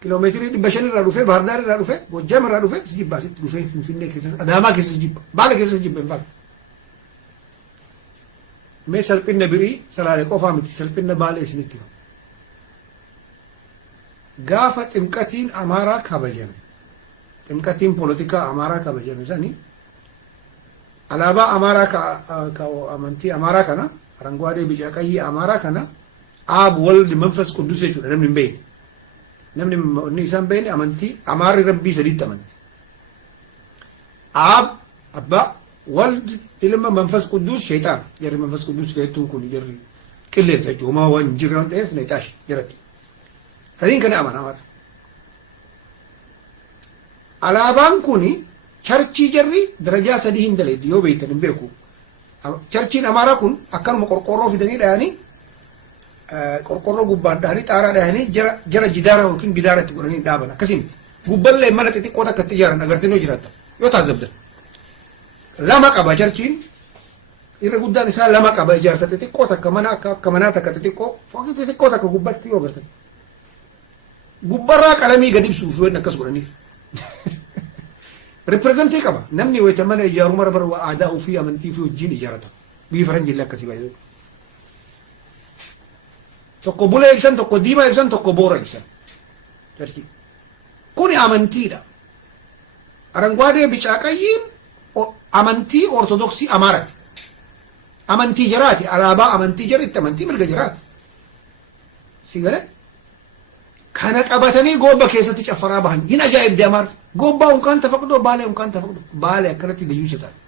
kiiloomeetirii 500 irraa dhufee Baardaar irraa dhufee Gojjaam irraa dhufee si jibba asitti dhufee Finfinnee keessa Adaamaa keessa si jibba Baale keessa si jibba hin faatu mee salphina birii Salaalee qofaa miti salphina Baalee isinitti himu gaafa ximqatiin Amaaraa kabajame ximqatiin poolitikaa Amaaraa kabajame sani alaabaa Amaaraa ka amantii Amaaraa kana aranguwaadee bica qayyii Amaaraa kana aab waldi manfas quddus jechuudha namni hin beekne namni inni isaan beekne amantii Amaarri rabbii sadiitti amanti aab abbaa waldi ilma manfas quddus shaytaan jarri manfas quddus geettuun kun jarri qilleensa jechuudha waan jirre waan ta'eef neexaash jaratti sadiin kana amana Amaarri alaabaan kuni charchii jarri darajaa sadii hin daleeddi yoo beektan hin beeku charchiin Amaaraa kun akkanuma qorqorroo fidanii dhayanii qorqorroo gubbaan dhahanii xaaraa dhahanii jara jidaara yookiin gidaara itti godhanii dhaaban akkasii miti gubballee mana xixiqqoo takka itti ijaaran agartanii yoo jiraattan yoo taasiftan lama qaba charchiin irra guddaan isaa lama qaba ijaarsa xixiqqoo takka mana akka manaa takka xixiqqoo fooqii xixiqqoo takka gubbatti yoo agartan gubbarraa qalamii gadi ibsuuf waan akkas godhaniif reprezentii qaba namni wayita mana ijaaru mara bara aadaa ofii amantii fi wajjin ijaarata biyyi faranjillee akkasii baay'ee tokko bulee ibsan tokko diimaa ibsan tokko boora ibsan kuni amantiidha aranguwaadee bicaa qayyiin amantii ortodoksii Amaaraati amantii jaraati alaabaa amantii jaritti amantii mirga jaraati si galee kana qabatanii goobba keessatti caffaraa bahan hin ajaa'ibdi Amaarri Gobbaa unkaan tafaqdoo baalee unkaan tafaqdoo baalee akkanatti dayyuu isa taate.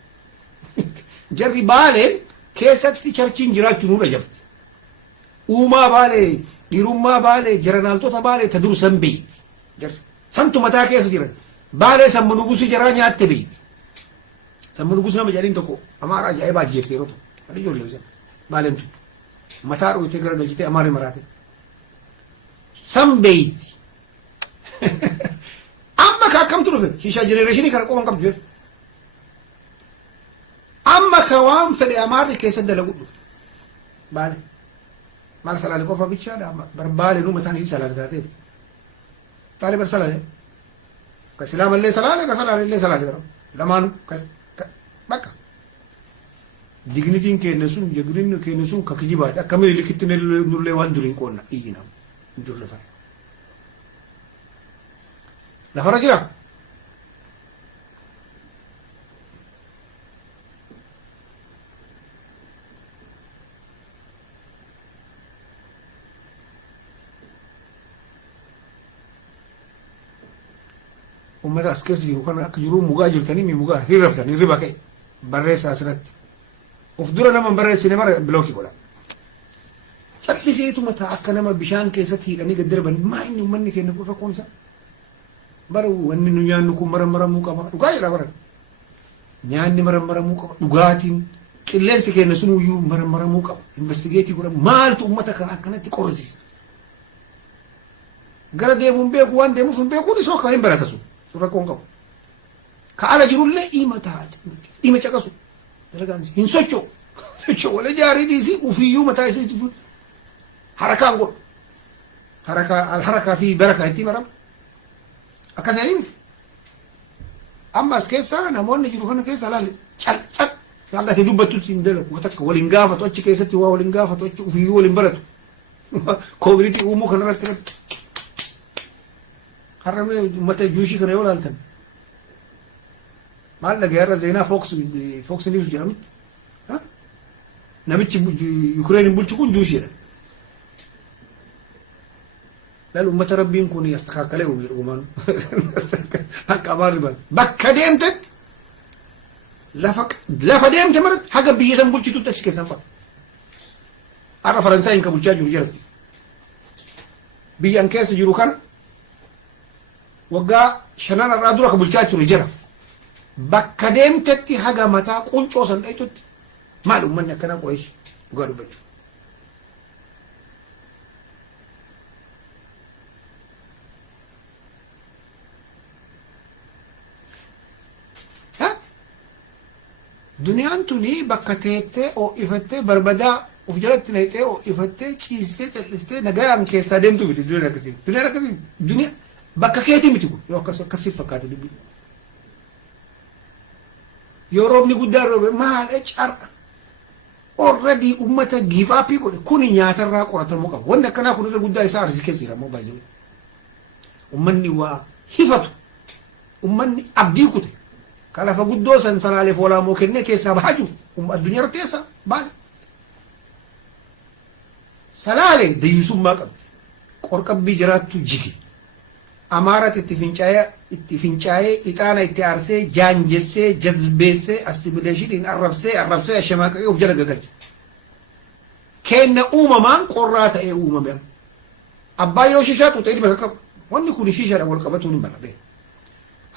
Jarri baaleen keessatti charchiin jiraachuu nurra jabti. Uumaa baalee dhiirummaa baalee jaranaaltota baalee ta duru san beeyti. Jarri santu mataa keessa jira. Baalee sammu nugusi jaraa nyaatte beeyti. Sammu nugusi nama jedhaniin tokko amaara ajaa'ibaa jeeftee yeroo tokko. Ani ijoollee isa baaleen tun mataa dhootee gara galchitee amaarri maraate. San beeyti. Amma ka akkamtu dhufe shisha jenereeshinii kana qofa hin qabdu jedhu. Amma ka waan fedhe amaarri keessatti dalagu dhufe. Baale. Maal salaale qofa bichaadha barbaale nu mataan isii salaale taateeti. Baale bar salaale. Ka silaama illee salaale ka salaale illee salaale bara. Lamaanu bakka. Dignitiin keenya sun jagrinni keenya sun ka kijibaati akkamiin likitti nullee waan duriin qoonna iyyina. Ijoollee fara. Lafara jira. Ummata as keessa jiru kan akka jiru mugaa jirtanii mi mugaa hirraftan hirriba ka'e barreessa asirratti. Of dura nama barreessine mara bilookii godha. Calliseetuma ta'a akka nama bishaan keessatti hidhanii gad darban maa inni uummanni keenya kun rakkoon isaa. Bara wanni nu nyaannu kun marammaramuu qaba. Dhugaa jedha bara. Nyaanni marammaramuu qaba. Dhugaatiin qilleensi keenya sunuyyuu marammaramuu qaba. Investigeetii godha maaltu uummata kana akkanatti qorrisiisa. Gara deemuun beeku waan deemuuf hin beekuun isoo kan hin barata sun. Sun rakkoon qabu. Ka ala jirullee dhima taa'ate. Dhima caqasu. Dalagaan hin socho'u. Socho'u wala jaarii dhiisii ufiyyuu mataa isaa harakaan godhu. Harakaa fi barakaa itti marama. Akkasanii amma as keessa namoonni jiru kana keessa laale calcaq hanga dubbattutti hin dalagu waan akka waliin gaafatu achi keessatti waa waliin gaafatu achi ufiyyuu waliin baratu community uumuu kanarratti harramee uummata juushii kana yoo laaltan maal dhagee har'a zeenaa Fox News jedhamutti namichi Ukraine bulchu kun juushiidha. Lalu ummata rabbiin kun yastakaakalee uuman akka abaarri bakka deemtetti lafa deemte maratti haga biyya san bulchitutti achi keessan fa'a. Har'a Faransaayii kan bulchaa jiru jiratti. Biyyan keessa jiru kana waggaa 5 irraa dura kan bulchaa jiru jira. Bakka deemtetti haga mataa quncoo san dhaytutti maal uummanni akkanaa qo'eeshi dhugaa dubbachuu. Duniyaan tuni bakka teettee ho'ifattee barbadaa of jalatti naqxee ho'ifattee ciistee cal'istee nagayaan keessaa deemtu miti duniyaan akkasii. Duniyaan akkasii duniyaa bakka keetii miti kun yoo akkasii fakkaate dubbii. Yoo roobni guddaan roobe maal carra already uummata give up godhe kuni nyaatarraa qoratamuu qaba. Wanni akkanaa kun irra guddaa isaa arsii keessa jira moo baay'ee. Uummanni waa hifatu. Uummanni abdii kute. Kalafa guddoo san salaaleef walaamoo kennee keessaa bahaa jiru. Addunyaa irratti eessa baala. Salaalee dayyisummaa qabdi. Qorqabbii jiraattu jigi. Amaaratti itti fincaa'ee ixaana itti aarsee jaanjessee jazbeessee assimileeshiniin arrabsee ashamaaqaqee of jala gagalche. Kenna uumamaan qorraa ta'ee uumame. Abbaa yoo shishaa tuutee dhibba qabu. Wanni kun shishaadhaan wal qabatuu hin barabee.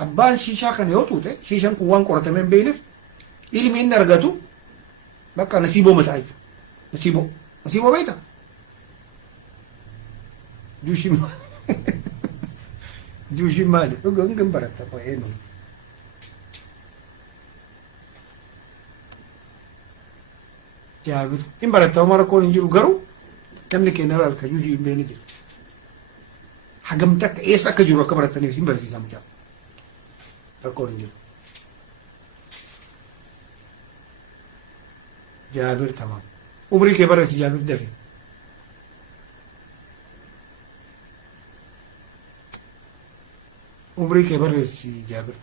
Abbaan shishaa kana yoo tuute shishaan kun waan qoratamee hin beekneef ilmi inni argatu bakka nasiiboo mataa jechuudha. Nasiiboo beektaa? Juushiin maali? Dhugaa hin baratta eenyu. Jaabir hin baratta homaa rakkoon hin jiru garuu namni keenya irraa harka juushii hin beekne jira. Hagamta akka eessa akka jiru akka barattaniif hin barsiisaa mucaa. Rakkoon hin jiru. Jaabir tamam. Umrii kee barreessi Jaabir dafe. Umrii kee barreessi Jaabir.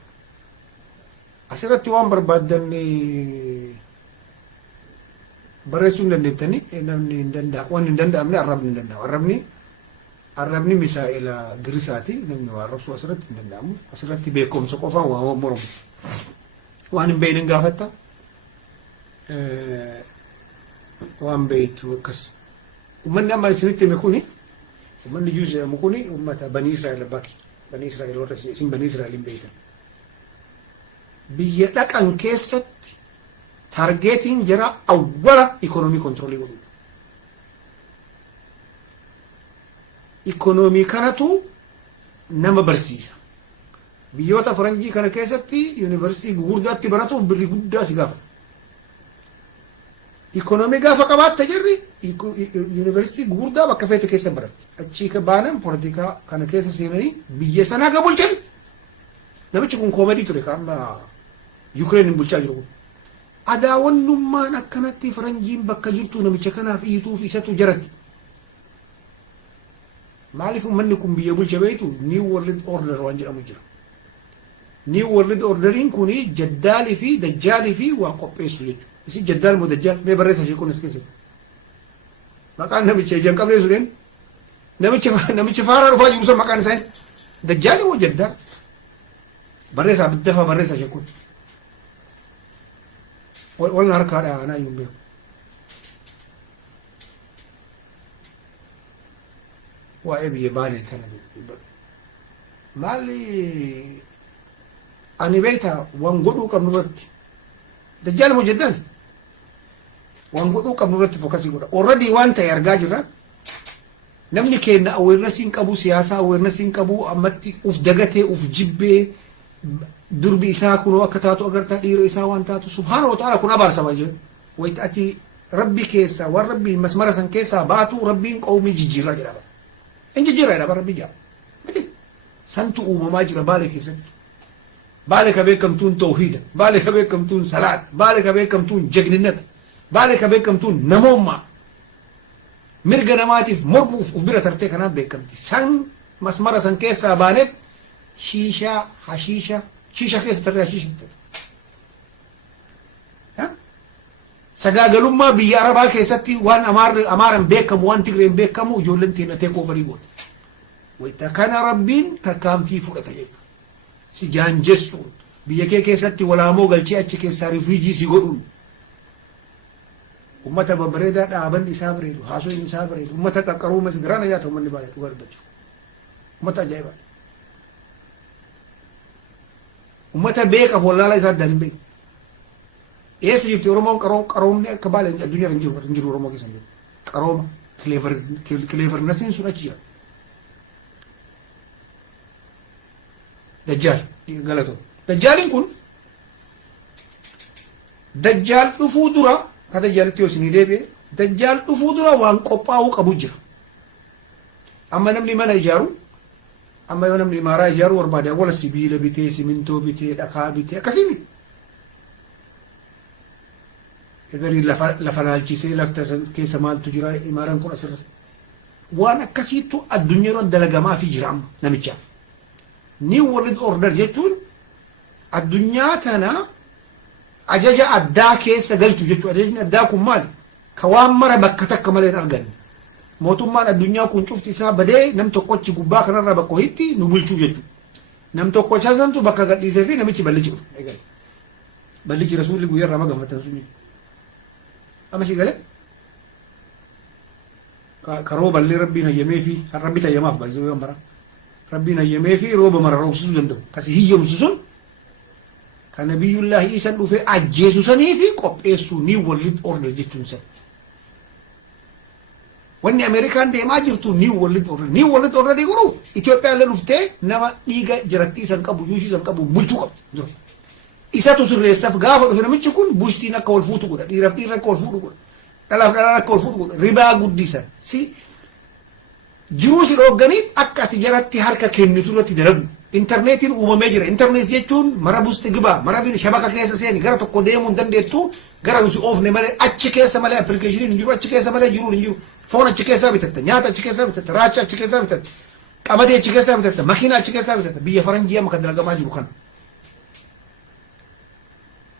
Asirratti waan barbaaddan barreessuu hin dandeettanii namni hin danda'a. Waan hin danda'amne arrabni hin danda'u. Arrabni arrabni misaa'ila girisaati namni waan rabsuu asirratti hin danda'amu asirratti beekumsa qofaan waan moromu waan hin beeynin gaafatta waan beeytu akkas ummanni amma isinitti hime kuni ummanni juus jedhamu kuni ummata banii Israa'el bakki banii Israa'el warra isin banii Israa'el hin beeytan biyya dhaqan keessatti targeetiin jira awwala ikonoomii kontroolii godhu ikonoomii kanatu nama barsiisa biyyoota faranjii kana keessatti yuunivarsiitii gurguddaatti baratuuf birrii guddaa si gaafata ikonoomii gaafa qabaatte jirri yuunivarsiitii gurguddaa bakka feete keessa baratti achii ka baanan poolitikaa kana keessa seenanii biyya sanaa ga bulchan namichi kun koomedii ture kaama Ukraine bulchaa jiru kun adaawwannummaan akkanatti faranjiin bakka jirtu namicha kanaaf iituuf isatu jaratti maaliif ummanni kun biyya bulcha beeytu new world order waan jedhamu jira new world orderiin kuni jaddaalii fi dajjaalii fi waa qopheessu jechuudha isi jaddaal moo dajjaal mee barreessa ishee kun as keessatti maqaan namicha ijaan qabnee sudeen namicha faaraa dhufaa jiru san maqaan isaa dajjaali moo jaddaal barreessa biddafa barreessa ishee kun wal harkaadha anaa iyyuu beeku waa'ee biyya baalee sana maali ani beeyta waan godhuu qabnu irratti dajjaal moo jaddaal waan godhuu qabnu irratti fookasii godha already waan ta'e argaa jirra namni keenya awareness hin qabu siyaasa awareness hin qabu ammatti uf dagatee uf jibbee durbi isaa kunoo akka taatu agartaa dhiira isaa waan taatu subhaanahu wa ta'ala kun abaarsama jee wayita ati rabbi keessa waan rabbi masmara san keessaa baatu rabbiin qawmii jijjiirraa jedhama injijjiirraa jedhama rabbi jaa santu uumamaa jira baalee keessatti baalee ka beekamtuun tawhiida baalee ka beekamtuun salaata baalee ka beekamtuun jagninnata baalee ka beekamtuun namoommaa mirga namaatiif mormuuf uf bira tartee kanaan beekamti san masmara san keessaa baanet shiishaa hashiisha shiisha keessa tarree hashiisha sagaagalummaa biyya arabaa keessatti waan amaaran beekamu waan tigreen beekamu ijoolleen teenatee koofarii goote wayita kana rabbiin tarkaanfii fudhata jechuudha si jaanjessuun biyya kee keessatti walaamoo galchee achi keessaa rifiijii si godhuun ummata babbareedaa dhaaban isaa bareedu haasoin isaa bareedu ummata qaqqaruu mas garaan ayaata ummanni baay'ee dhugaa dubbachuu ummata ajaa'ibaati ummata beekaaf wallaalaa isaa addaan hin beeku eessa jirti oromoon qaroomni akka baala addunyaa hin jiru oromoo keessa hin jiru qarooma kileefarnasiin sun achi jira dajjaal galatoon dajjaaliin kun dajjaal dhufuu dura ka dajjaalitti yoo isinii deebi'e dajjaal dhufuu dura waan qophaa'uu qabu jira amma namni mana ijaaru amma yoo namni imaaraa ijaaru barbaade awwala sibiila bitee simintoo bitee dhakaa bitee akkasii miti egarii lafa laalchisee lafta keessa maaltu jira imaaraan kun asirra waan akkasiitu addunyaa irra dalagamaa fi jira amma namichaaf new world order jechuun addunyaa tana ajaja addaa keessa galchu jechuudha ajajni addaa kun maali ka waan mara bakka takka malee hin arganne mootummaan addunyaa kun cufti isaa badee nam tokkochi gubbaa kanarraa bakka ho'itti nu bulchuu jechuudha nam tokkocha santu bakka gadhiisee fi namichi ballichi dhufu ballichi rasuulli guyyaarraa magammatan sun amma si gale ka rooba illee rabbiin hayyamee fi rabbi tayyamaaf baay'isuu yoo mara rabbiin hayyamee fi rooba mara roobsisuu danda'u kasi hiyyamsu sun ka nabiyullaahi isan dhufee ajjeesu sanii fi qopheessuu nii wallit order jechuun san wanni ameerikaan deemaa jirtu nii wallit order godhuuf Itoophiyaan illee dhuftee nama dhiiga jarattii isan qabu yuushii isan qabu bulchuu qabdi dura isatu sirreessaaf gaafa dhufe namichi kun bulchtiin akka wal fuutu godha dhiiraaf dhiira akka wal fuudhu godha dhalaaf dhalaan akka wal fuudhu godha ribaa guddisan si jiruu si dhoogganii akka ati jaratti harka kennitu irratti dalagu interneetiin uumamee jira interneet jechuun mara busti gibaa mara shabaka keessa seeni gara tokko deemuu hin dandeettu gara nuti oofne malee achi keessa malee appilikeeshiniin hin jiru achi keessa malee jiruun hin jiru foon achi keessaa bitatta nyaata achi keessaa bitatta raacha achi keessaa bitatta qamadii achi keessaa bitatta makiina achi keessaa bitatta biyya faranjii amma kan dalagamaa jiru kana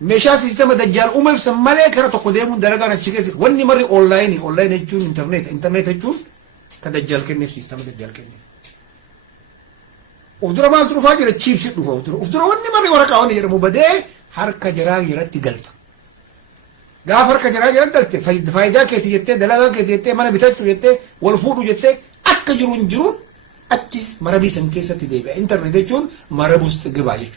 meeshaa siistema dajjaal uumeef san malee gara tokko deemuun dalagaan achi keessa wanni marri onlaayinii jechuun interneet jechuun كدجال كنف سيستم دجال كنف ودرا ما تروح فاجر تشيب سيد ودرا وني مرة ورقة وني يرمو بدأ حركة جراء يرتي قلتا قاف حركة جراء يرتي قلتا فايدة كتي جتة دلالة كتي جتة ما نبتدي جتة والفود جتة أكجرون جرون أتي مرة بيسن كيسة تديبه إنترنت جون مرة بوست قبالي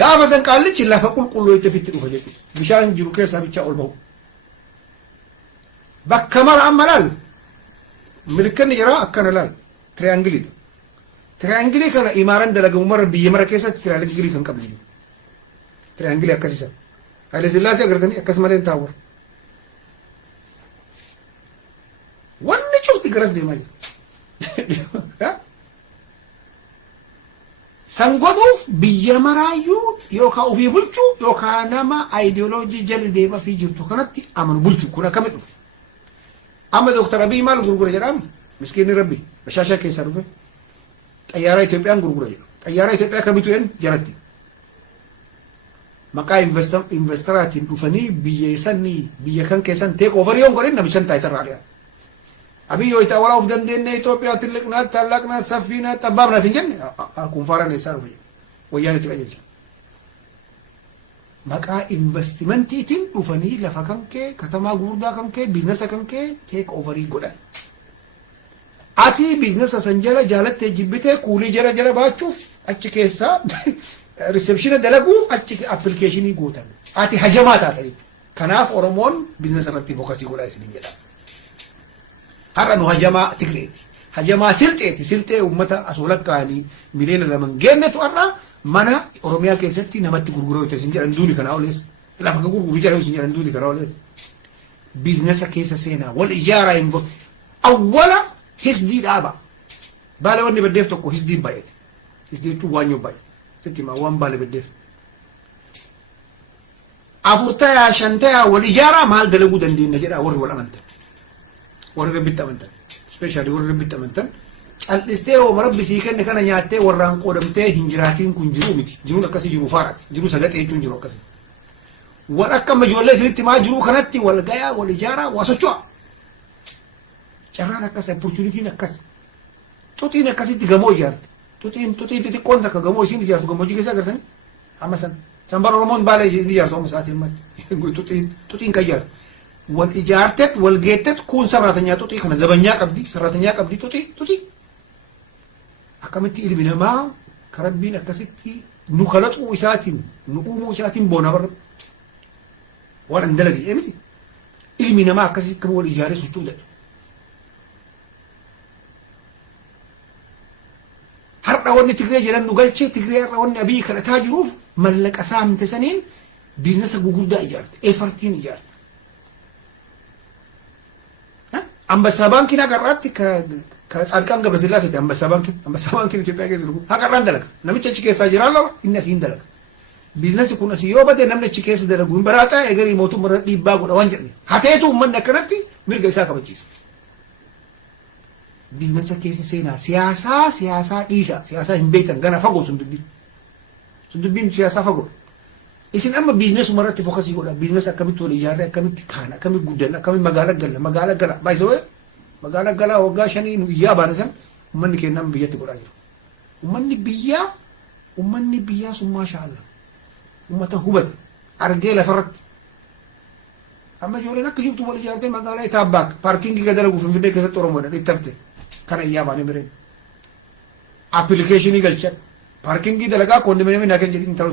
قاف سن قال لي فقول كله يتفتروا فجأة مشان جرو كيسة بيتشا أولبو بكمر أمرال ملكن يرى أكن لال تريانجلي كان إماران دلقوا مرة بيمرة كيسة تريانجلي كان قبل تريانجلي أكسيسة على زلاسة قردني أكس مالين تاور واني شفت قرص دي مالي سنقضوف بيمرايو يوكا وفي بلشو يوكا نما ايديولوجي جل ديما في جرتو كانت امن بلشو كنا كمدو اما دكتور ابي مال غرغره جرام مسكين ربي بشاشه كيسا رفه طياره اثيوبيا غرغره جرام طياره اثيوبيا كبيتوين جرتي مكا انفسترات دفني بيسني بيكن كيسن تيك اوفر يوم قرين نمشن تايتراريا ابي يويتا ولا وف دندن اثيوبيا تلقنا تلقنا سفينه طبابنا تنجن اكون فارن يسارو وياني تقجل مكا انفستمنتين دفني لفكنكه كتما غوردا كنكه بزنس كنكه تيك اوفر يغدا اتي بزنس سنجله جالت جيبته كولي جرا جرا باچوف اچ كيسا ريسبشن دلغوف اچ ابلكيشن يغوتن اتي هجمات اتي كناف اورمون بزنس رتي فوكس يغدا سينجلا هرنو هجما تكريت هجما سلطه امتا اسولكاني ميلين لمن جنت ورا منا اورميا كيستي نمت غرغرو تسنجل اندوني كناولس لا فغرغرو جارو سنجل اندوني كناولس بزنس كيس سينا والاجاره ينفو اولا حسدي دابا بالا وني بديف توكو حسدي بايت حسدي تو وانيو بايت ستي ما وان بالا بديف افورتا يا شانتا والاجاره مال دلغو دندين نجدا ور ولا منت ور ربيت منت سبيشالي ور ربيت منت الستيو مربي سيكن كان نياتي وران قودمتي هنجراتين كن جرو متي جرو نكاسي جرو فارات جرو سغتي جون جرو كاسي ولا كم جوله سيتي ما جرو كنتي ولا غايا ولا جارا وسچوا چرانا كاسه opportunity نكاس توتي نكاسي تغمو يار توتي تي كونتا كغمو سين يار غمو جيسا غرتن امسن سامبر رومون بالي يار تو مساتي مات توتي كيار والاجارتت والجيتت كون سراتنيا توتي كنا زبنيا قبدي سراتنيا قبدي توتي أكملتي إلمنا ما كربين أكسيتي نخلطوا إساتين نقوموا إساتين بونا بر ولا ندلقي إمتى إلمنا ما أكسيت كم هو الإجارة سجودة هرنا وني تقرأ جلنا نقول شيء تقرأ وني أبي كلا تاجروف ملك أسام تسنين بيزنس جوجل دا إجارة إفرتين إجارة أمبسا بانكي نقرأت كأسألكم قبل زلاسة أمبسا بانكي نتبعك يزلقوا هكذا دلك نمي تشيكي ساجران الله الناس يندلك بيزنس يكون أسيو بدأ نمي تشيكي سدلقوا براتا إغري موتو مرات ديباقوا وانجرني حتيتو من نكرتي ملقى إساقا بجيس بيزنس كيس سينا سياسة إيسا سياسة همبيتن غانا فقو سندبين سياسة فقو إسن أما بيزنس مرات فوكس يقول بيزنس أكمل تولي جارة أكمل تكان أكمل جودنا أكمل مقالة قلا بايزوه مقالة قلا وقاشني إنه إياه بارسن ومن كنا بيجي تقول أجر ومن بيا ثم ما شاء الله تهوبت أرجع فرت أما جولنا كل يوم تقول جارة مقالة يتابعك باركينج كذا لو في البيت كذا تورم ولا يتفته كان إياه باني مرين أبليكيشن يقلش باركينج كذا لقى كون دمني ناكن جديد نتلو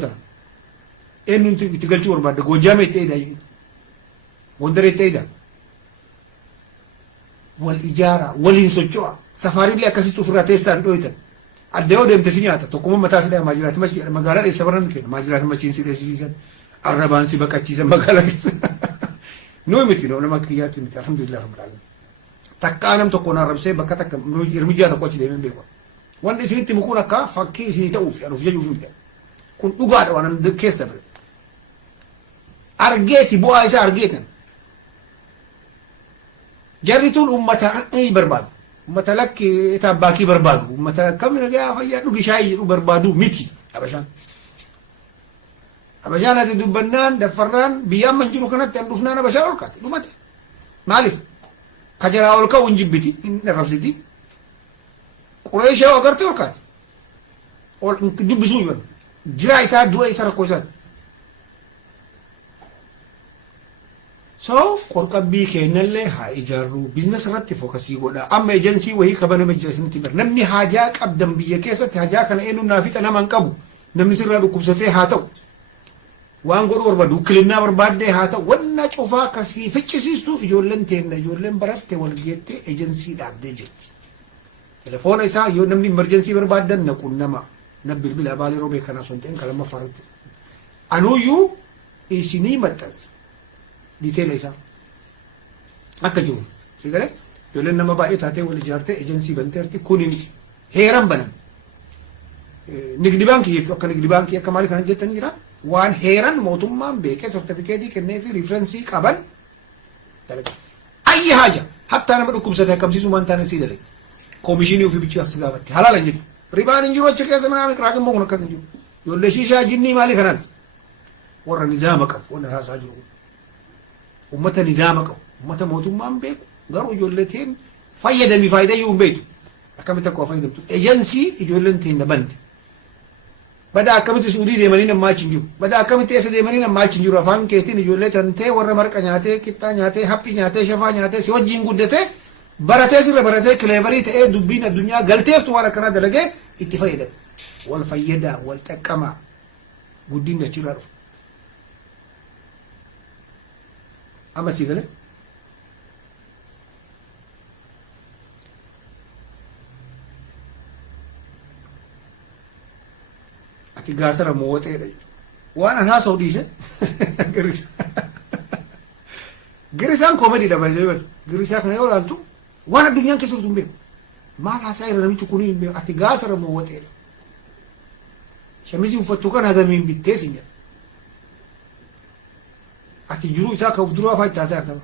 إنه تقلش ورباد جوجامي تيدا وندري تيدا والإجارة والإنسوجوا سفاري لي أكاسي تفرع تيستان دويتا أديو دم تسينياتا تقوم متاسلا ماجرات مقالة إسافرن كين ماجرات ماشين سيسيسن الربان سبكة تشيزن مقالة نومتي لو نما كرياتي متي الحمد لله رب العالمين تكانم تكون عرب سي بكتك يرمجا تقوش ديمن بيكو وان سينتي مكونا كا فكي سيني توفي أنا في جوف متي كن أقعد وأنا كيس تبر أرجيتي بوا إيش أرجيتن جريتون أمتا أي برباد أمتا لك تاباكي بربادو أمتا كم رجع فيا نوجي شاي بربادو ميتي أبشان هذي دبنان دفران بيام من جنو كانت تندفنا أنا بشار أركات لو مات مالف kajalaa ol ka'u hin jibbiti hin dhabsiti qureeshaa agartee ol kaati ol dubbisuu jiran jiraa isaa du'a isa rakkoo isaati. So qorqabbii kennallee haa ijaarru biizines irratti fookasii godha amma ejensii wahii kabaname jira isinitti bar namni haajaa qabdan biyya keessatti haajaa kana eenyuun naa fixa nama hin qabu namni sirraa dhukkubsatee haa ta'u waan godhu barbaadu ukilinnaa barbaaddee haa ta'u wanna cufaa akkasii ficcisiistu ijoolleen teenna ijoolleen baratte wal geettee ejensii dhaabdee jirti. Telefoona isaa yoo namni emerjensii barbaadan naquun na bilbila baalee roobee kana son ta'een kalama farratti anuyyuu isinii maxxansa. Detail isaa akka jiru sigale ijoolleen nama baay'ee taatee wal ijaartee ejensii banteerti kunin heeran banan nigdi baankii jechuun akka nigdi baankii akka maalii kana jettan jira waan heeran mootummaan beekee sartifikeetii kennee fi riifrensii qaban dalaga ayyi haaja hattaa nama dhukkubsate akkamsiisuu waan taane sii dalaga koomishinii ofii bichuu as gaafatti halaalan jedhu ribaan hin jiru achi keessa mana qiraaqin moo kun akkas hin jiru ijoollee shiishaa jinnii maalii kanaan warra nizaama qabu warra haasaa jiru. Ummata nizaama qabu ummata mootummaan beeku garuu ijoollee teen fayyadamii faayidaa iyyuu hin beektu akkamitti akka fayyadamtu ejensii ijoolleen teen na bande badaa akkamitti suudii deemanii nammaa achi hin jiru badaa akkamitti eessa deemanii nammaa achi hin jiru afaan keetiin ijoollee tantee warra marqa nyaatee qixxaa nyaatee haphii nyaatee shafaa nyaatee si wajjiin guddatee baratee sirra baratee kileebarii ta'ee dubbiin addunyaa galteeftu waan akkanaa dalagee itti fayyadamu wal fayyadaa wal xaqqamaa guddinni achirraa dhufu. Amma sii galee ati gaasara mooxeedha waan an haasa'u dhiise girisaan koomediidha baay'ee girisaa kana yoo ilaaltu waan addunyaan keessa jirtu hin beeku maal haasaa irra namichi kun hin beeku ati gaasara mooxeedha shamizii uffattu kan hadamiin bittee sin jedha ati jiru isaa ka ufduruu afaa itti haasaa argama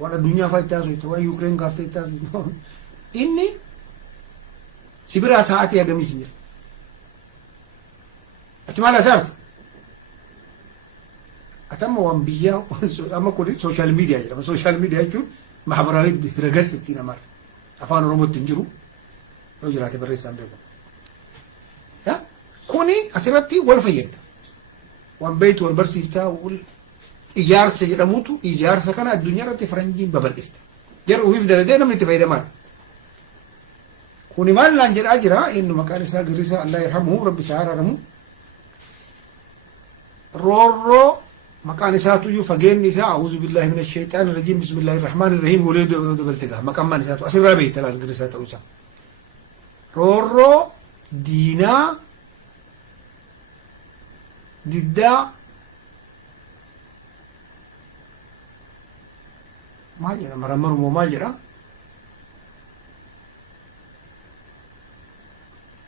waan addunyaa afaa itti haasa'u waan Yuukireen gaaftee itti haasa'u inni sibiraa sa'aatii hagamii sin jedha achi maal haasaa argama atamma waan biyyaa amma kun sooshaal miidiyaa jedhama sooshaal miidiyaa jechuun mahabaraawii diragas ittiin amara afaan oromootti hin jiru yoo jiraate barreessaan beeku kuni asirratti wal fayyada waan beeytu wal barsiiftaa ijaarsa jedhamutu ijaarsa kana addunyaa irratti faranjiin babal'ifte jara ufiif dalagee namni itti fayyadamaa kuni maal laan jedhaa jira inni maqaan isaa Girrisaa Allah yarhamu rabbi isaa araaramu roorroo maqaan isaatu iyyuu fageenni isaa a'uuzu billahi minash shayxaani rajiim bismillahi rahmaani rahiim walee dabalte gaa maqaan isaatu asirraa beeyta laal Girrisaa ta'uu isaa roorroo diinaa diddaa maal jedha marammarumoo maal jedha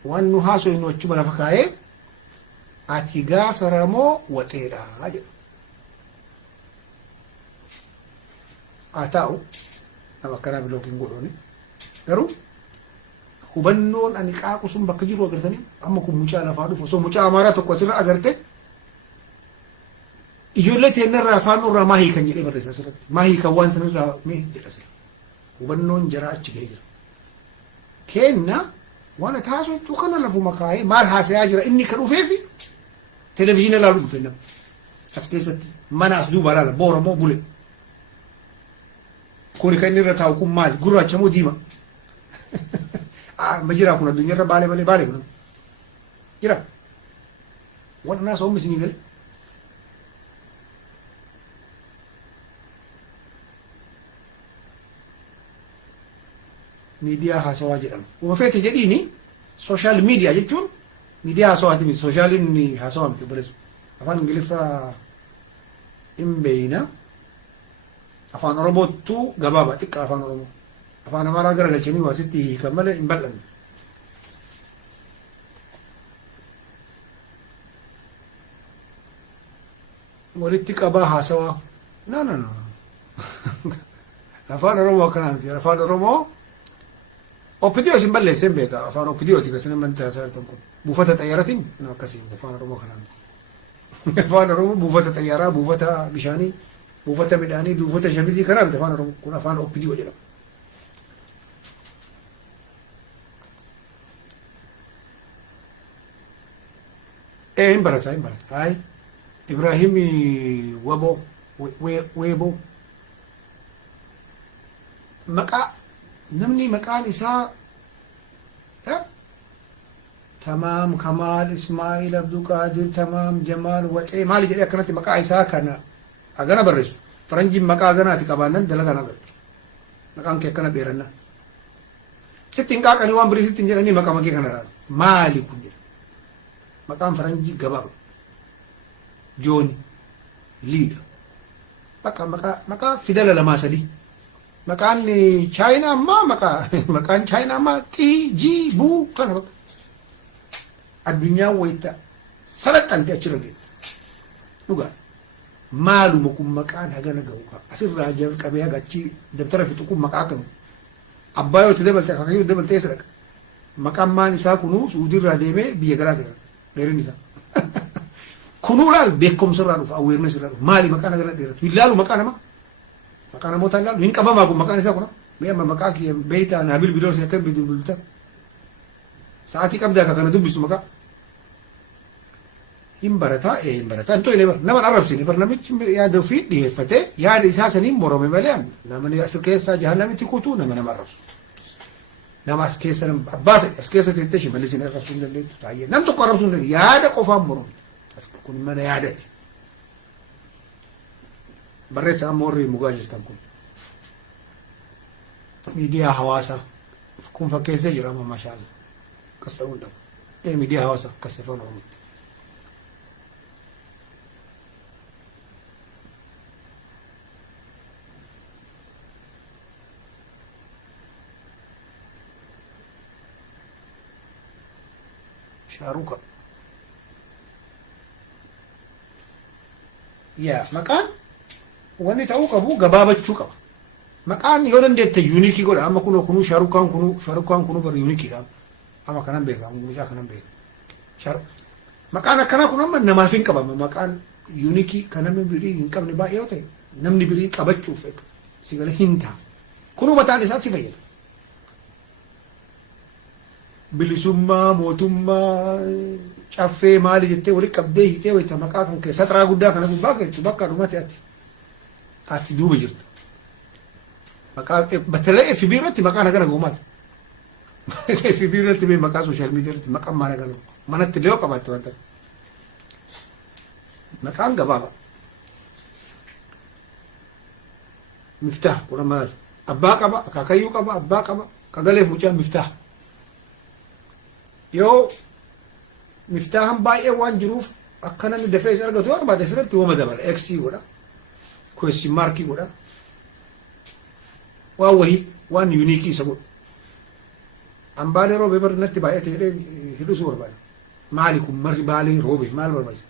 waan nu haasoo inni achuma lafa kaa'ee ati gaasaramoo waxeedha jedha haa ta'u nama akkanaa bilookiin godhuuni garuu hubannoon ani qaaqu sun bakka jiru agartanii amma kun mucaa lafaa dhufu osoo mucaa amaaraa tokko asirra agarte ijoollee teennarraa afaan irraa maahii kan jedhee barreessa asirratti maahii kan waan sanirraa mee jedha sira hubannoon jaraa achi ga'ee jira kenna waan taasiftu kana lafuma kaa'ee maal haasayaa jira inni ka dhufeefi televezyiina ilaaluu dhufe nama as keessatti mana as duuba ilaala boora moo bule kuni kan inni irra taa'u kun maali gurraacha moo diima ma jiraa kun addunyaa irra baalee malee baalee kun jira waan naas oomishu isinii galee miidiyaa haasawaa jedhama. Uma feete jedhiini sooshaal miidiyaa jechuun miidiyaa haasawaati miti sooshaaliin haasawaa miti barreessu. Afaan Ingiliffaa hin beeyna. Afaan Oromoottu gabaabaa xiqqaa afaan Oromoo. Afaan Amaaraa garagalchanii waasitti hiikan malee hin bal'anne. Walitti qabaa haasawaa. No. Afaan Oromoo akkanaa miti. Afaan Oromoo Opidiyoo isin balleesseen beeka afaan opidiyootii kan isin amantii haasa'an kun buufata xayyaaratiin akkasii afaan Oromoo kanaan afaan Oromoo buufata xayyaaraa buufata bishaanii buufata midhaanii buufata shamizii karaa bita afaan oromoo kun afaan OPDO jedhama. Hin barata hin barata ay Ibrahim Webo maqaa namni maqaan isaa تمام كمال إسماعيل عبد القادر تمام جمال وطي مالي جدي أكنت مقا إسا كان أغنى برسو فرنجي مقا أغنى تكابانن دلغانا غد مقام كي أكنت بيرنا ستين كاك أني وان بريسي تنجراني مقام كي كان مالي كنجر مقام فرنجي غباب جوني ليد مقا فدل لما سدي مقام چاينا ما مقام چاينا ما تي جي بو كان بقى الدنيا ويتا سلطان تأشيره جد نقول مالو مكون مكان هجانا جوكا أصير راجل كبيها قتشي دبتر في تكون مكانكم أبايو تدبل تكاكيو تدبل تسرق مكان ما نسا كنو سودير راديمه بيجرا ده غير نسا كنو لال بيكم سرارو أويرنا سرارو مالي مكان هجانا ده تولالو مكان ما مكان ما تلالو هين كبا ما كون مكان نسا كنا بيا ما مكان كي بيتا نابل بيدور سيكون بيدور ساعتي كم ده كنا دوب بيسو مكان hin barata hin barata anto ile nama arabsini barnamij yaada fi dhiyefate yaada isaasanii morome malee namni as keessa jahannamitti kutu nama arabsu nama as keessa abbaa fedhe as keessa teette shimalisin arabsuu hin dandeettu taayee nam tokko arabsuu hin dandeettu yaada qofaan morome as kun mana yaadati barreessa morri mugaa jirtan kun miidiyaa hawaasaa kun fakkeessee jira amma maashaallah qasta hunda miidiyaa hawaasaa kasifan oromotti شاروكا يا مكان واني تاوكا بو غبابة شوكا مكان يودن ديت يونيكي قول اما كنو شاروكان كنو بر يونيكي كام اما كنان بيكا مجا كنان بيكا مكان كنا كنو من نمافين كبا مكان يونيكي كنان من بري ينكم نبا يوتي نمني بري كبت شوفك سيغل هنتا كنو بتان اساسي فيل bilisummaa mootummaa caffee maali jettee wali qabdee hiitee wayita maqaa kun keessa xaraa guddaa kana gubbaa galchu bakka dhumate ati duuba jirtu maqaa batalee FB irratti maqaa nagana goomaal FB irratti mee maqaa sooshaal miidiyaa irratti maqaa maa nagana manatti illee qabaatte wanta maqaan gabaaba miftah kuna maal abbaa qaba akaakayyuu qaba abbaa qaba kagaleef mucaa miftah yoo miftahan baay'ee waan jiruuf akkana ni dafee isa argatu yoo barbaade asirratti wooma dabala x godha question mark godha waan wahii waan unique isa godhu ambaalee roobee bar natti baay'ee ta'ee hidhusuu barbaade maali kun marri baalee roobee maal barbaachisa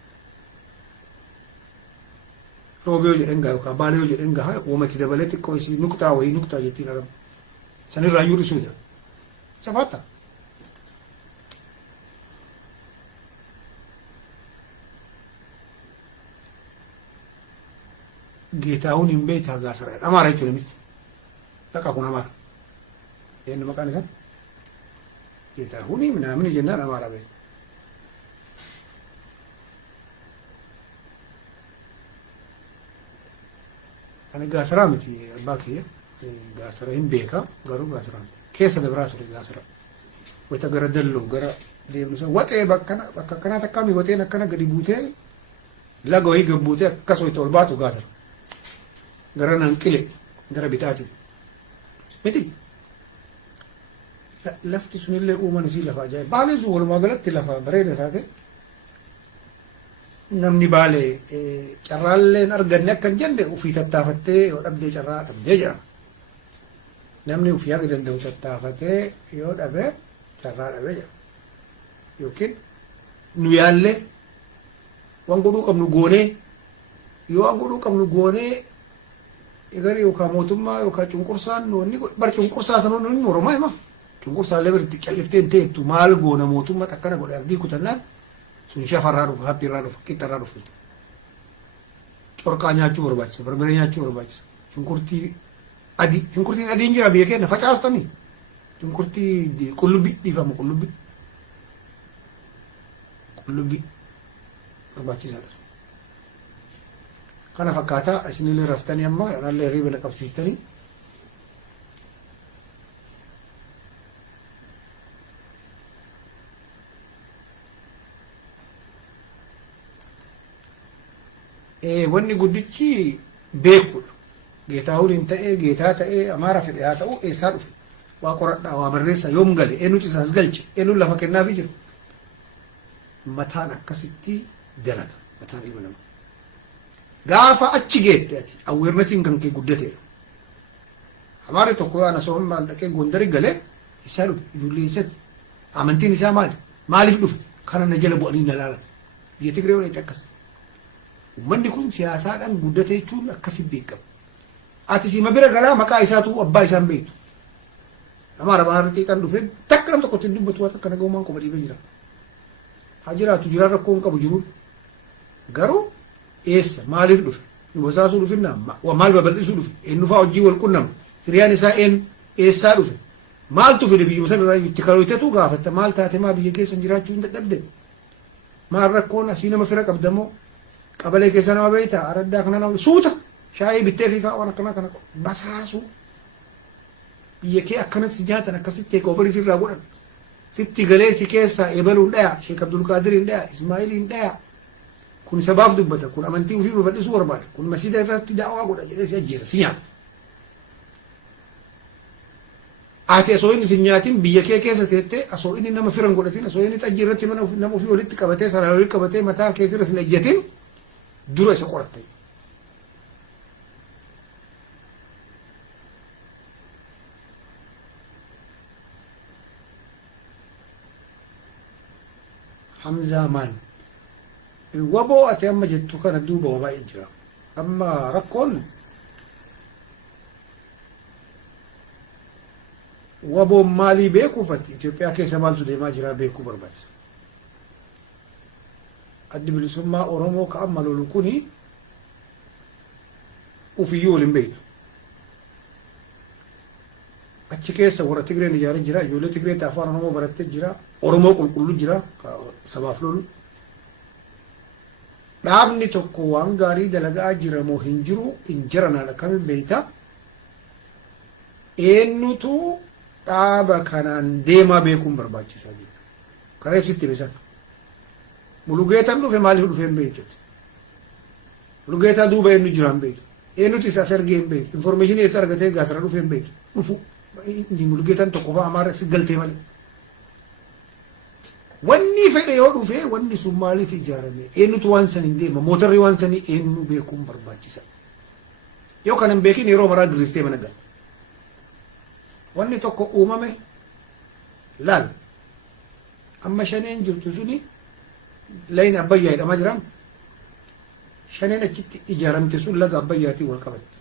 roobee yoo jedhan gaa yookaan baalee yoo jedhan gaa woomatti dabalee xiqqoo isii nuqxaa wahii nuqxaa jettiin arama sanirraa iyyuu dhisuudha safaata ጌታሁን ኢምቤታ ጋስራ አማራ ይችላል በቃ ኩን አማራ ይሄን መቃን ይሰን ጌታሁን ምናምን ይጀናል አማራ ቤት አነ ጋስራ ምት ባኪየ ጋስራ ኢምቤካ ጋሩ ጋስራ ኬሰ ደብራቱ ጋስራ ወተገረደሉ ገራ ደብሉሰ ወጤ በከና ተካሚ ወጤ ነከነ ገዲ ቡቴ ለጎይ ገቡቴ ከሶይ ተልባቱ ጋስራ gara nanqile gara bitaati miti lafti sunillee uuman isii lafa ajaa'ib baaleen sun walumaa galatti lafa bareeda taate namni baalee carraalleen arganne akkan jenne ufii tattaafattee yoo dhabdee carraa dhabdee jedhama namni ufii haga danda'u tattaafatee yoo dhabe carraa dhabe jedhama yookiin nu yaalle waan godhuu qabnu goonee yoo waan godhuu qabnu goonee igari yookaan mootummaa yookaan cunqursaan noonni bar cunqursaa sanoon noonni oromaa hima cunqursaa leberti calliftee hin teettu maal goona mootummaa takkana godhe abdii kutannaan sun shafarraa dhufu happiirraa dhufu qixxarraa dhufu corqaa nyaachuu barbaachisa, barbare nyaachuu barbaachisa. Shunkurtii adii, shunkurtiin adiin jira biyya keenya facaastanii. Shunkurtii qullubbii dhiifamu qullubbii. Qullubbii barbaachisaadha. Kana fakkaataa isinillee raftanii amma kanallee hirriba qabsiistanii. Wanni guddichi beekuudha. Geetaawwan hin ta'ee, geetaa ta'ee, amaara fedhe haa ta'u eessaa dhufe. Waa qoradhaa, waa barreessaa yoom gale, eenyutu isaas galche, eenyuun lafa kennaafii jiru. Mataan akkasitti dalaga, mataan ilma namaa. Gaafa achi geette ati awarenessiin kan kee guddateedha. Amaarri tokko yoo ana so'oon maal dhaqee Gondarii galee isaa dhufe ijoollee isaatti amantiin isaa maali? Maaliif dhufe? Kana na jala bu'anii na laalan. Biyya Tigree walitti akkas. Uummanni kun siyaasaadhaan guddatee jechuun akkasitti beekama. Ati sima bira garaa maqaa isaatu abbaa isaan beektu. Amaara baharri xiixaan dhufee takka nam tokkotti hin dubbatu waan akka nagaumaan qofa dhiibee jira. Haa jiraatu jiraan rakkoo hin qabu jiruun. Garuu eessa maaliif dhufe? Nu basaasuu dhufinnaa maal babal'isuu dhufe? Eenyufaa hojii wal qunnama. Hiriyaan isaa eessaa dhufe? Maaltu fide biyyuma sana irraa itti karootatu gaafatta maal taate maa biyya keessa jiraachuu hin dadhabde? Maal rakkoon asii nama fira qabdamoo? Qabalee keessa nama beektaa araddaa kana nama suuta shaayii bittee fi waan akkana kana basaasu biyya kee akkanas nyaatan akkasitti koobarii sirraa godhan sitti galee si keessaa ebaluun dhaya Sheek Abdul Qaadiriin dhaya Ismaa'iliin dhaya kun sabaaf dubbata kun amantii ofii babal'isuu barbaada kun masjida irratti daawaa godha jedhee si ajjeesa si nyaata. Ati asoo inni si nyaatin biyya kee keessa teettee asoo inni nama firan godhatin asoo inni xajjii irratti nama ofii walitti qabatee sarara walitti qabatee mataa keessa irra sin ejjatin dura isa qoratte. Hamzaa maan waboo ati amma jettu kana duuba wabaa'ee jira. Amma rakkoon waboon maalii beekuufatti Itoophiyaa keessa maaltu deemaa jira beekuu barbaachisa. Addi bilisummaa Oromoo ka amma lolu kuni ufiyyuu waliin beektu. Achi keessa warra Tigreen ijaaree jira, ijoollee Tigree afaan Oromoo barattee jira, Oromoo qulqullu jira, sabaaf lolu. Dhaabni tokko waan gaarii dalagaa jira moo hin jiru hin jiranadha kamiin beektaa. Eenyutu dhaaba kanaan deemaa beekuun barbaachisaa jechuudha. Karaa ibsitti beesan. Mulugeetaan dhufe maaliif dhufe hin beektu. Mulugeetaa duuba eenyu jira hin beektu. Eenyuti isa argee hin beektu. Informeeshinii eessa argatee gaasara dhufe hin beektu. Dhufu. Mulugeetaan tokko fa'aa amaara si galtee malee. Wanni fedhe yoo dhufe wanni sun maaliif ijaarame? Eenyutu waan san hin deema? Mootarri waan sanii eenyu beekuun barbaachisa. Yoo kan hin beekin yeroo maraa giristee mana gala. Wanni tokko uumame laal. Amma shaneen jirtu suni layin Abbayyaa jedhamaa jiran. Shaneen achitti ijaaramte sun laga Abbayyaatiin wal qabatti.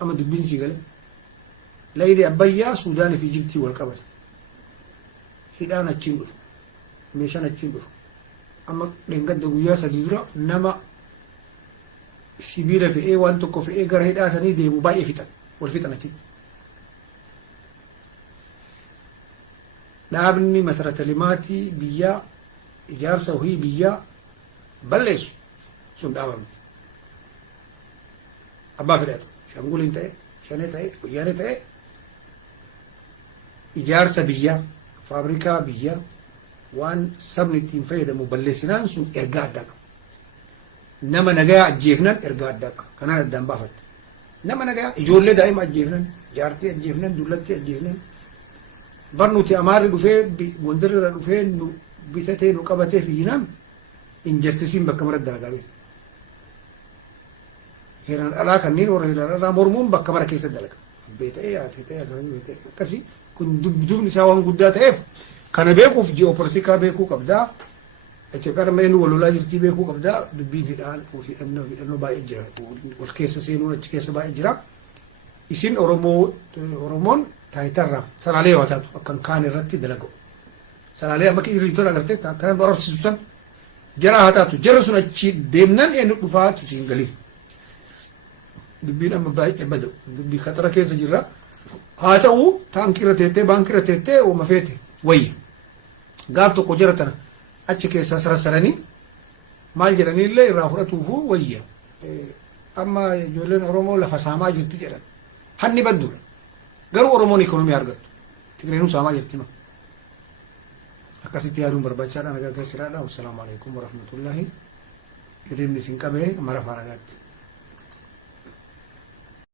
Amma dubbiin si gale. Layni Abbayyaa Suudaanii fi Ijiptii wal qabate. Hidhaan achiin dhufu. Meeshaan achiin dhufu. Amma dheengadda guyyaa sadii dura nama sibiila fe'ee waan tokko fe'ee gara hidhaa sanii deemu baay'ee fixan. Wal fixan achitti. Dhaabni masarata limaatii biyyaa ijaarsa horii biyyaa balleessu sun dhaabame. Abbaa fedhatu shanguliin ta'e shanee ta'e guyyaanee ta'e ijaarsa biyyaa faabrikaa biyyaa waan sabni ittiin fayyadamu balleessinaan sun ergaa addaa qaba. Nama nagayaa ajjeefnan ergaa addaa qaba. Kanaan addaan baafatte. Nama nagayaa ijoollee daa'ima ajjeefnan jaartii ajjeefnan dullattii ajjeefnan barnuti amaarri dhufee Gondarri irra dhufee nu bitatee nu qabatee fiinaan injastisiin bakka mara dalagame. Heeraan alaa kanneen warra heeraan alaa mormuun bakka mara keessa dalaga. Abbee ta'ee haatee ta'ee akkasii kun dubni isaa waan guddaa ta'eef kana beekuuf ji'oopolitikaa beekuu qabdaa. Itoophiyaan amma eenyu wal lolaa jirtii beekuu qabdaa. Dubbiin hidhannoo baay'ee jira. Wal keessa seenuun achi keessa baay'ee jira. Isin Oromoon taayitarraa salaalee yoo taatu akkan kaan irratti dalaga'u. Salaalee amma hiriirtota agartee akkanaan bararsiisu san jara haa taatu jara sun achi deemnan eenyu dhufaatu siin galiif dubbiin amma baay'ee bada dubbii khatara keessa jirra haa ta'u taankirra teettee baankirra teettee ooma feete wayya gaaf tokko jara tana achi keessaa sarassaranii maal jedhaniillee irraa fudhatuufu wayya amma ijoolleen Oromoo lafa saamaa jirti jedhan hanni badduudha garuu Oromoon ikonomii argattu Tigreenuu saamaa jirti ma akkasitti yaaduun barbaachisaadha nagaa keessiraadha. Wassalaamu alaikum warahmatullahi hirribni isin qabee mara faaragaatti.